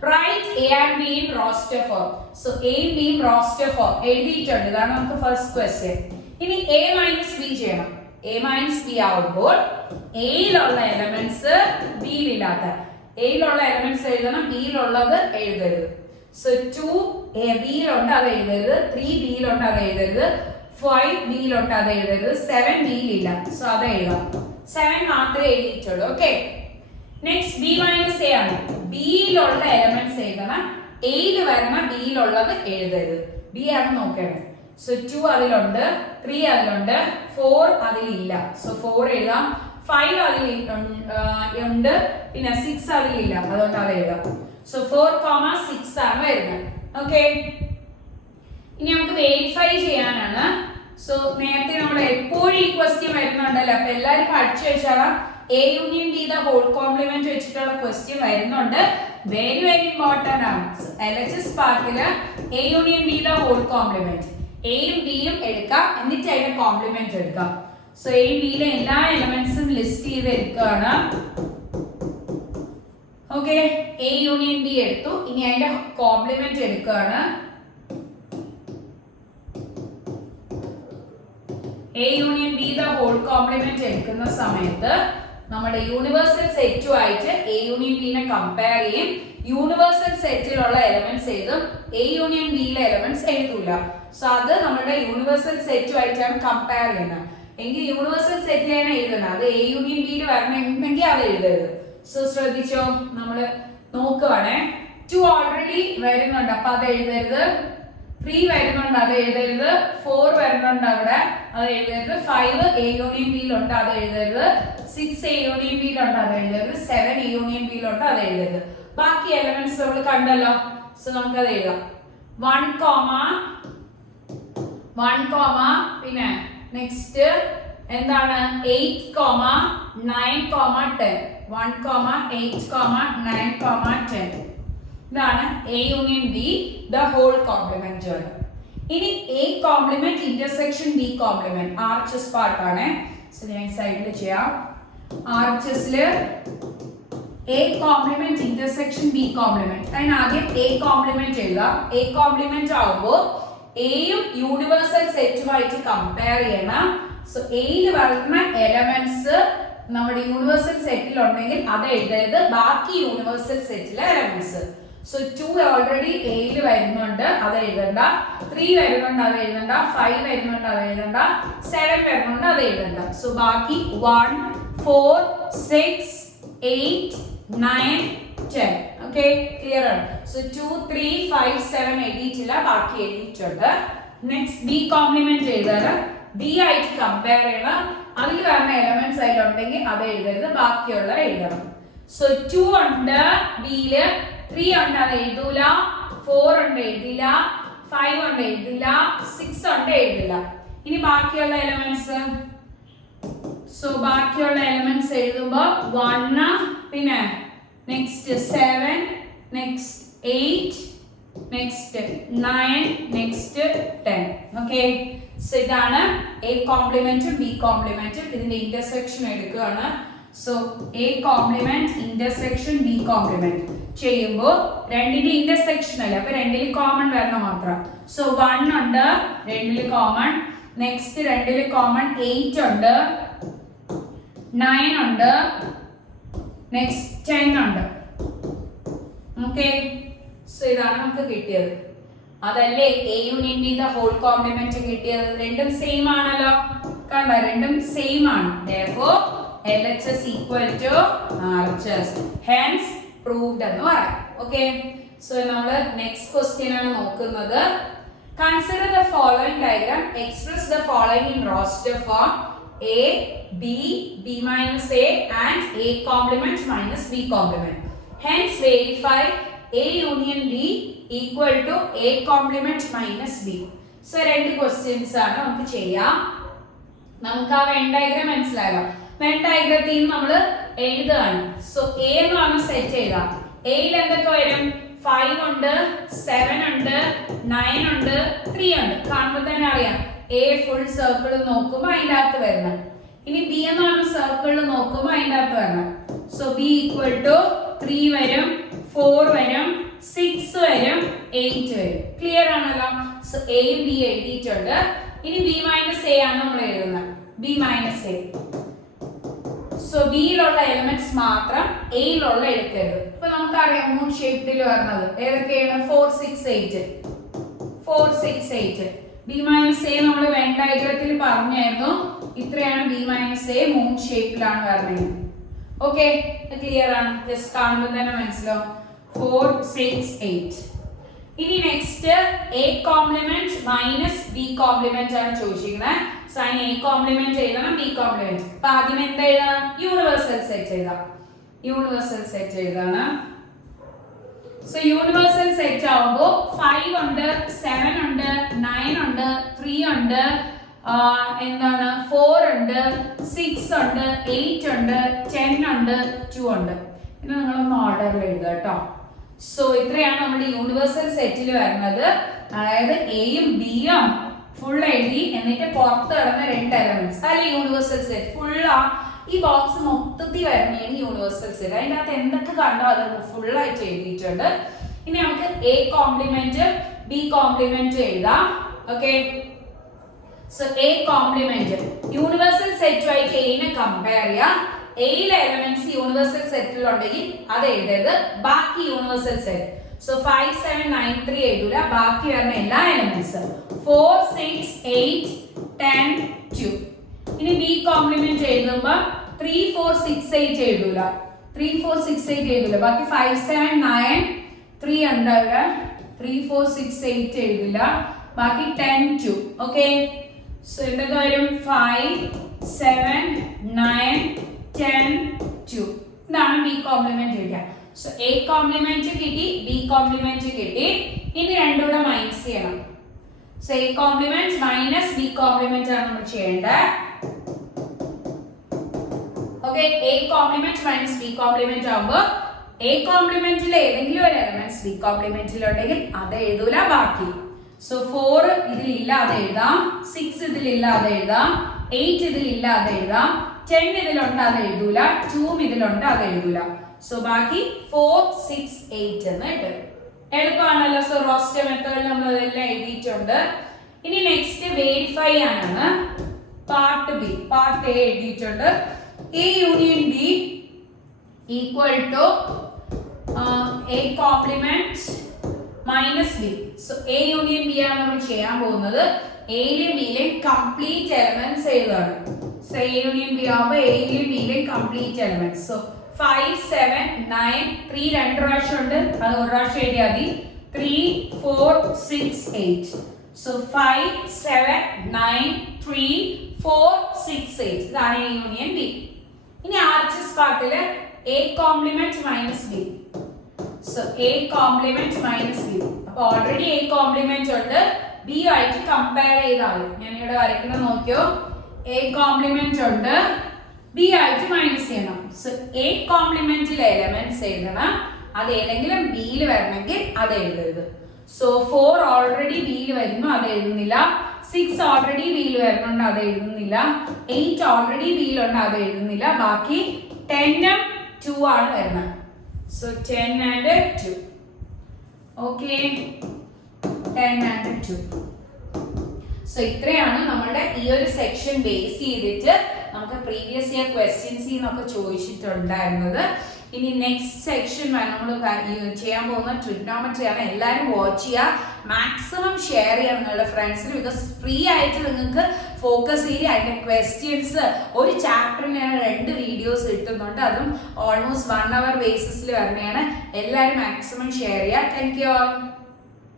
Write A and B in roster form. So A and B in roster form എഴുതിയിട്ടുണ്ട്. ഇതാണ് നമുക്ക് ഫസ്റ്റ് ക്വസ്റ്റ്യൻ. ഇനി A മൈനസ് B ചെയ്യണം. A മൈനസ് ബി ആവുമ്പോൾ എയിലുള്ള എലമെന്റ്സ് ബിയിലില്ലാത്ത, എയിലുള്ള എലമെന്റ്സ് എഴുതണം, ബിയിലുള്ളത് എഴുതരുത്. സോ 2 ബിയിലുണ്ട് അത് എഴുതരുത്, 3 ബിയിലുണ്ട് അത് എഴുതരുത്, 5 ബിയിലുണ്ട് അത് എഴുതരുത്, 7 ബിയിലില്ല. സോ അത് എഴുതാം. 7 മാത്രമേ എഴുതിയിട്ടുള്ളൂ. ഓക്കെ, നെക്സ്റ്റ് ബി മൈനസ് എ ആണ്. ബിയിലുള്ള എലമെന്റ്സ് എഴുതണം, എയിൽ വരണം, ബിയിലുള്ളത് എഴുതരുത്. ബി ആണ് നോക്കേണ്ടത്. സോ 2 അതിലുണ്ട്, 3 അതിലുണ്ട്, 4 അതിലില്ല. സോ 4 എഴുതാം. 5 അതിൽ ഉണ്ട്, പിന്നെ 6 അതിലില്ല, അതുകൊണ്ട് അത് എഴുതാം. സോ 4,6 ആണ് വരുന്നത്. ഓക്കെ, ഇനി നമുക്ക് വെരിഫൈ ചെയ്യാനാണ്. സോ നേരത്തെ നമ്മൾ എപ്പോഴും ഈ ക്വസ്റ്റ്യൻ വരുന്നുണ്ടല്ലോ, അപ്പൊ എല്ലാവരും പഠിച്ചു വെച്ചാൽ A union B the whole complement വെച്ചിട്ടുള്ള ക്വസ്റ്റ്യൻ വരുന്നുണ്ട്. വെരി വെരി ഇമ്പോർട്ടന്റ് ആണ്. LHS പാർട്ടില് A union B the whole complement, എയും ബിയും എടുക്കാം, എന്നിട്ട് അതിന്റെ കോംപ്ലിമെന്റ് എടുക്കാം. സോ എയും ബിയിലെ എല്ലാ എലമെന്റ്സും ലിസ്റ്റ് ചെയ്ത് എടുക്കുകയാണ്. ഓക്കെ, എ യൂണിയൻ ബി എടുത്തു, ഇനി അതിന്റെ കോംപ്ലിമെന്റ് എടുക്കുകയാണ്. A union B the whole complement എടുക്കുന്ന സമയത്ത് നമ്മുടെ യൂണിവേഴ്സൽ സെറ്റുമായിട്ട് എ യൂണിയൻ ബിനെ കമ്പയർ ചെയ്യും. യൂണിവേഴ്സൽ സെറ്റിലുള്ള എലമെന്റ്സ് എഴുതും, എ യൂണിയൻ ബിയിലെ എലമെന്റ്സ് എഴുതൂല. സോ അത് നമ്മുടെ യൂണിവേഴ്സൽ സെറ്റുമായിട്ടാണ് കമ്പയർ ചെയ്യുന്നത്. എങ്കിൽ യൂണിവേഴ്സൽ സെറ്റിലാണ് എഴുതുന്നത്, അത് എ യൂണിയൻ ബിയിൽ വരണമെങ്കിൽ അത് എഴുതരുത്. സോ ശ്രദ്ധിച്ചോ, നമ്മൾ നോക്കുവാണേ. 2 ഓൾറെഡി വരുന്നുണ്ട്, അപ്പൊ അത് എഴുതരുത്. 3 വരുന്നുണ്ട്, അത് എഴുതരുത്. 4 വരുന്നുണ്ട് അവിടെ, അത് എഴുതരുത്. 5 എ യൂണിയൻ ബിയിലുണ്ട്, അത് എഴുതരുത്. 6 എ യൂണിയൻ ബിയിലുണ്ട്, അത് എഴുതരുത്. 7 എ യൂണിയൻ ബിയിലുണ്ട്, അത് എഴുതരുത്. ബാക്കി എലമെന്റ്സ് നമ്മൾ കണ്ടല്ലോ. സോ നമുക്കത് എഴുതാം. 1, പിന്നെ നെക്സ്റ്റ് എന്താണ് 8, 9, 10. 1, 8, 9, 10. ഇതാണ് A union B the whole complement. ഇനി A complement intersection B complement RHS part ആണ്. സോ ഞാൻ സൈഡിൽ ചെയ്യാം. ആർച്ചസില് A complement intersection B complement. അതിന് ആദ്യം എ കോംപ്ലിമെന്റ് എഴുതാം. എ കോംപ്ലിമെന്റ് ആവുമ്പോൾ എയും യൂണിവേഴ്സൽ സെറ്റുമായിട്ട് കമ്പയർ ചെയ്യണം. സോ എയിൽ വരുന്ന എലമെന്റ്സ് നമ്മുടെ യൂണിവേഴ്സൽ സെറ്റിൽ ഉണ്ടെങ്കിൽ അത് എഴുതരുത്, ബാക്കി യൂണിവേഴ്സൽ സെറ്റിലെ എലമെന്റ്സ്. സോ 2 ഓൾറെഡി എയിൽ വരുന്നുണ്ട്, അത് എഴുതണ്ട. 3 വരുന്നുണ്ട്, അത് എഴുതണ്ട. 5 വരുന്നുണ്ട്, അത് എഴുതണ്ട. 7 വരുന്നുണ്ട്, അത് എഴുതണ്ട. സോ ബാക്കി 1, 4, 6, 8, 9, 10. ഓക്കെ, ക്ലിയർ ആണ്. സോ 2, 3, 5, 7 എഴുതിയിട്ടില്ല, ബാക്കി എഴുതിയിട്ടുണ്ട്. നെക്സ്റ്റ് ബി കോംപ്ലിമെന്റ് എഴുതാറ്. ബി ആയിട്ട് കമ്പയർ ചെയ്യണം. അതിൽ വരുന്ന എലമെന്റ്സ് അതിലുണ്ടെങ്കിൽ അത് എഴുതരുത്, ബാക്കിയുള്ള എഴുതണം. സോ 2 ഉണ്ട് ബിയില്, 3 ഉണ്ട്, അത് എഴുതൂല. 4 ഉണ്ട്, എഴുതില്ല. 5 ഉണ്ട്, എഴുതില്ല. 6 ഉണ്ട്, എഴുതില്ല. ഇനി ബാക്കിയുള്ള എലമെന്റ്സ്. സോ ബാക്കിയുള്ള എലമെന്റ്സ് എഴുതുമ്പോ 1, പിന്നെ next 7, next 8, next 9, next 10. Okay, so ഇതാണ് എ കോംപ്ലിമെന്റും ബി കോംപ്ലിമെന്റും. ഇതിന്റെ ഇന്റർസെക്ഷൻ എടുക്കുകയാണ്. So A complement intersection B complement ചെയ്യുമ്പോൾ രണ്ടിന്റെ ഇന്റർസെക്ഷൻ അല്ല, അപ്പൊ രണ്ടിൽ കോമൺ വരണം മാത്രം. സോ 1 ഉണ്ട്, രണ്ടിൽ കോമൺ. നെക്സ്റ്റ് രണ്ടിൽ കോമൺ 8 ഉണ്ട്, 9 ഉണ്ട്, നെക്സ്റ്റ് 10 ഉണ്ട്. ഓക്കെ, സോ ഇതാണ് നമുക്ക് കിട്ടിയത്. അതല്ലേ A union B the whole complement കിട്ടിയത്. രണ്ടും സെയിം ആണല്ലോ, കണ്ട രണ്ടും സെയിം ആണ്. therefore LHS equal to RHS, hence proved എന്ന് പറയാം. ഓക്കെ, സോ നമ്മൾ നെക്സ്റ്റ് ക്വസ്റ്റ്യൻ ആണ് നോക്കുന്നത്. Consider the following diagram, express the following in roster form. A, B, B minus A and A complement minus B complement. Hence verify A union B equal to A complement minus B. So രണ്ട് questions ആണ് നമുക്ക് ചെയ്യാം. നമുക്ക് ആ when diagram മനസ്സിലായോ? When ഡയഗ്രത്തിൽ നമ്മൾ എഴുതുകയാണ്. So A എന്ന് പറഞ്ഞ സെറ്റ് എഴുതാം. എയിൽ എന്തൊക്കെ വരും? 5 ഉണ്ട്, 7 ഉണ്ട്, 9 ഉണ്ട്, 3 ഉണ്ട്. കാണുമ്പോൾ തന്നെ അറിയാം എ ഫുൾ സർക്കിൾ നോക്കുമ്പോൾ അതിൻ്റെ അകത്ത് വരണം. ഇനി ബി എന്ന് പറഞ്ഞ സർക്കിൾ നോക്കുമ്പോൾ അതിൻ്റെ അകത്ത് വരണം. സോ ബി ഈക്വൽ ടു 3 വരും, 4 വരും, 6 വരും, 8 വരും. ക്ലിയർ ആണല്ലോ. സോ എയും ബി എഴുതിയിട്ടുണ്ട്. ഇനി ബി മൈനസ് എ ആണ് നമ്മൾ എഴുതുന്നത്. B minus A. സോ ബിയിലുള്ള എലിമെന്റ്സ് മാത്രം എയിലുള്ള എടുക്കരുത്. ഇപ്പൊ നമുക്കറിയാം മൂൺ ഷേപ്പിൽ വരുന്നത് ഏതൊക്കെയാണ്? 4, 6, 8. 4, 6, 8. ബി മൈനസ് എ നമ്മൾ വെൻ ഡയഗ്രത്തിൽ പറഞ്ഞായിരുന്നു. ഇത്രയാണ് ബി മൈനസ് എ, മൂൺ ഷേപ്പിലാണ് വരുന്നത്. ഓക്കെ, ക്ലിയർ ആണ്. ജസ്റ്റ് കാണുമ്പോൾ തന്നെ മനസ്സിലാവും. 4, 6, 8. ഇനി next A complement minus B complement ആണ് ചോദിച്ചിരിക്കുന്നത്. സോ അതിന് എ കോംപ്ലിമെന്റ് എഴുതണം, ബി കോംപ്ലിമെന്റ്. അപ്പൊ ആദ്യം എന്താ എഴുതാം? യൂണിവേഴ്സൽ സെറ്റ് എഴുതാം. യൂണിവേഴ്സൽ സെറ്റ് എഴുതാണ്. സോ യൂണിവേഴ്സൽ സെറ്റ് ആവുമ്പോൾ 5 ഉണ്ട്, 7 ഉണ്ട്, 9 ഉണ്ട്, 3 ഉണ്ട്, എന്താണ് 4 ഉണ്ട്, 6 ഉണ്ട്, 8 ഉണ്ട്, 10 ഉണ്ട്, 2 ഉണ്ട്. ഇത് നിങ്ങളൊന്ന് ഓർഡറിൽ എഴുതുക കേട്ടോ. സോ ഇത്രയാണ് നമ്മുടെ യൂണിവേഴ്സൽ സെറ്റിൽ വരുന്നത്. അതായത് എയും ബിയും ഫുൾ എഴുതി, എന്നിട്ട് പുറത്ത് കിടന്ന 2 എലമെന്റ്സ് അല്ലെ യൂണിവേഴ്സൽ സെറ്റ്. ഫുള്ളാ ഈ ബോക്സ് മൊത്തത്തിൽ വരുന്നതാണ് യൂണിവേഴ്സൽ സെറ്റ്. അതിൻ്റെ അകത്ത് എന്തൊക്കെ കണ്ടോ അത് ഫുള്ളായിട്ട് എഴുതിയിട്ടുണ്ട്. ഇനി നമുക്ക് എ കോംപ്ലിമെന്റ് ബി കോംപ്ലിമെന്റ് എഴുതാം. Okay, so A complement universal സെറ്റുമായിട്ട് എനെ കമ്പയർ ചെയ്യുക. എയിലെ എലമെന്റ്സ് യൂണിവേഴ്സൽ സെറ്റിൽ ഉണ്ടെങ്കിൽ അത് എഴുതരുത്, ബാക്കി യൂണിവേഴ്സൽ സെറ്റ്. സോ 5 7 9 3 എഴുതൂല, ബാക്കി വരുന്ന എല്ലാ എലമെന്റ്സ് 4 6 8 10 2. ഇനി ബി കോംപ്ലിമെന്റ് എഴുതുമ്പോൾ 3 4 6 8 എഴുതൂല, 3 4 6 8 എഴുതൂല, ബാക്കി 5 7 9 3 ഉണ്ടാവില്ല, 3 4 6 8 എഴുതില്ല, ബാക്കി 10 2. ഓക്കെ, സോ എന്തൊക്കെ വരും? 5 7 9 10 2. ഇതാണ് ബി കോംപ്ലിമെന്റ് എഴുതുക. സോ എ കോംപ്ലിമെന്റ് കിട്ടി, ബി കോംപ്ലിമെന്റ് കിട്ടി. ഇനി രണ്ടും കൂടെ മൈനസ് ചെയ്യണം. So A complement minus B complement ആണ് നമ്മൾ ചെയ്യേണ്ടത്. Okay, A complement minus B complement ആവുമ്പോൾ എ കോംപ്ലിമെന്റിൽ ഏതെങ്കിലും ഒരു എലമെന്റ്സ് ബി കോംപ്ലിമെന്റിൽ ഉണ്ടെങ്കിൽ അത് എഴുതൂല, ബാക്കി. സോ 4 ഇതിൽ ഇല്ലാതെ എഴുതാം, 6 ഇതിൽ ഇല്ലാതെ എഴുതാം, 8 ഇതിൽ ഇല്ലാതെ എഴുതാം, 10 ഇതിലുണ്ട് അത് എഴുതൂല, 2 ഇതിലുണ്ട് അത് എഴുതൂല. സോ ബാക്കി 4 6 8 എന്ന് ഇട്ട് എളുപ്പമാണല്ലോ. സോ റോസ്റ്റർ മെത്തേഡിൽ നമ്മൾ അതെല്ലാം എഴുതിയിട്ടുണ്ട്. ഇനി നെക്സ്റ്റ് വെരിഫൈ ആണ്. പാർട്ട് ബി, പാർട്ട് എ എഴുതിയിട്ടുണ്ട്. A union B equal to A complement minus B. So A union B ആണ് നമ്മൾ ചെയ്യാൻ പോകുന്നത്. എയിലെയും ബിയിലെയും കംപ്ലീറ്റ് എലമെന്റ്സ് എഴുതാണ്. സോ എ യൂണിയൻ ബി ആവുമ്പോൾ എയിലെയും ബിയിലെയും കംപ്ലീറ്റ് എലമെന്റ്സ്. സോ 5 7 9 3 രണ്ട് പ്രാവശ്യം ഉണ്ട്, അത് ഒരു പ്രാവശ്യം എഴുതിയാൽ മതി. 3 4 6 8. സോ 5 7 9 3 4 6 8. ഇതാണ് എ യൂണിയൻ ബി. ഇനി ആർഎച്ച്എസ് പാർട്ടില് A complement minus B. So A complement minus B. അപ്പൊ ഓൾറെഡി എ കോംപ്ലിമെന്റ് ഉണ്ട്, ബി ആയിട്ട് കമ്പയർ ചെയ്താൽ ഞാൻ ഇവിടെ വരയ്ക്കുന്നത് നോക്കിയോ. എ കോംപ്ലിമെന്റ് ഉണ്ട്, ബി ആയിട്ട് മൈനസ് ചെയ്യണം. സോ എ കോംപ്ലിമെന്റിലെ എലമെന്റ്സ് എഴുതണം, അത് ഏതെങ്കിലും ബിയിൽ വരണമെങ്കിൽ അത് എഴുതരുത്. സോ 4 ഓൾറെഡി ബിയിൽ വരുന്നു, അത് എഴുതുന്നില്ല. 6 ഓൾറെഡി ബിയിൽ വരുന്നുണ്ട്, അത് എഴുതുന്നില്ല. 8 ഓൾറെഡി ബിയിലുണ്ട്, അത് എഴുതുന്നില്ല. ബാക്കി 10 ഉം 2 ആണ് വരുന്നത്. So 10 and 2. Okay, 10 and 2. So ഇത്രയാണ് നമ്മുടെ ഈ ഒരു സെക്ഷൻ ബേസ് ചെയ്തിട്ട് നമുക്ക് പ്രീവിയസ് ഇയർ ക്വസ്റ്റ്യൻസിൽ നിന്നൊക്കെ ചോദിച്ചിട്ടുണ്ടായിരുന്നത്. ഇനി നെക്സ്റ്റ് സെക്ഷൻ നമ്മൾ ചെയ്യാൻ പോകുന്ന ട്രിഗ്നോമെട്രി ആണ്. എല്ലാവരും വാച്ച് ചെയ്യുക, മാക്സിമം ഷെയർ ചെയ്യുക നിങ്ങളുടെ ഫ്രണ്ട്സിന്. ബിക്കോസ് ഫ്രീ ആയിട്ട് നിങ്ങൾക്ക് ഫോക്കസ് ചെയ്യുക. അതിൻ്റെ ക്വസ്റ്റ്യൻസ് ഒരു ചാപ്റ്ററിന് 2 വീഡിയോസ് കിട്ടുന്നുണ്ട്, അതും ഓൾമോസ്റ്റ് 1 hour ബേസിസിൽ വരുന്നതാണ്. എല്ലാവരും മാക്സിമം ഷെയർ ചെയ്യുക. Thank you all.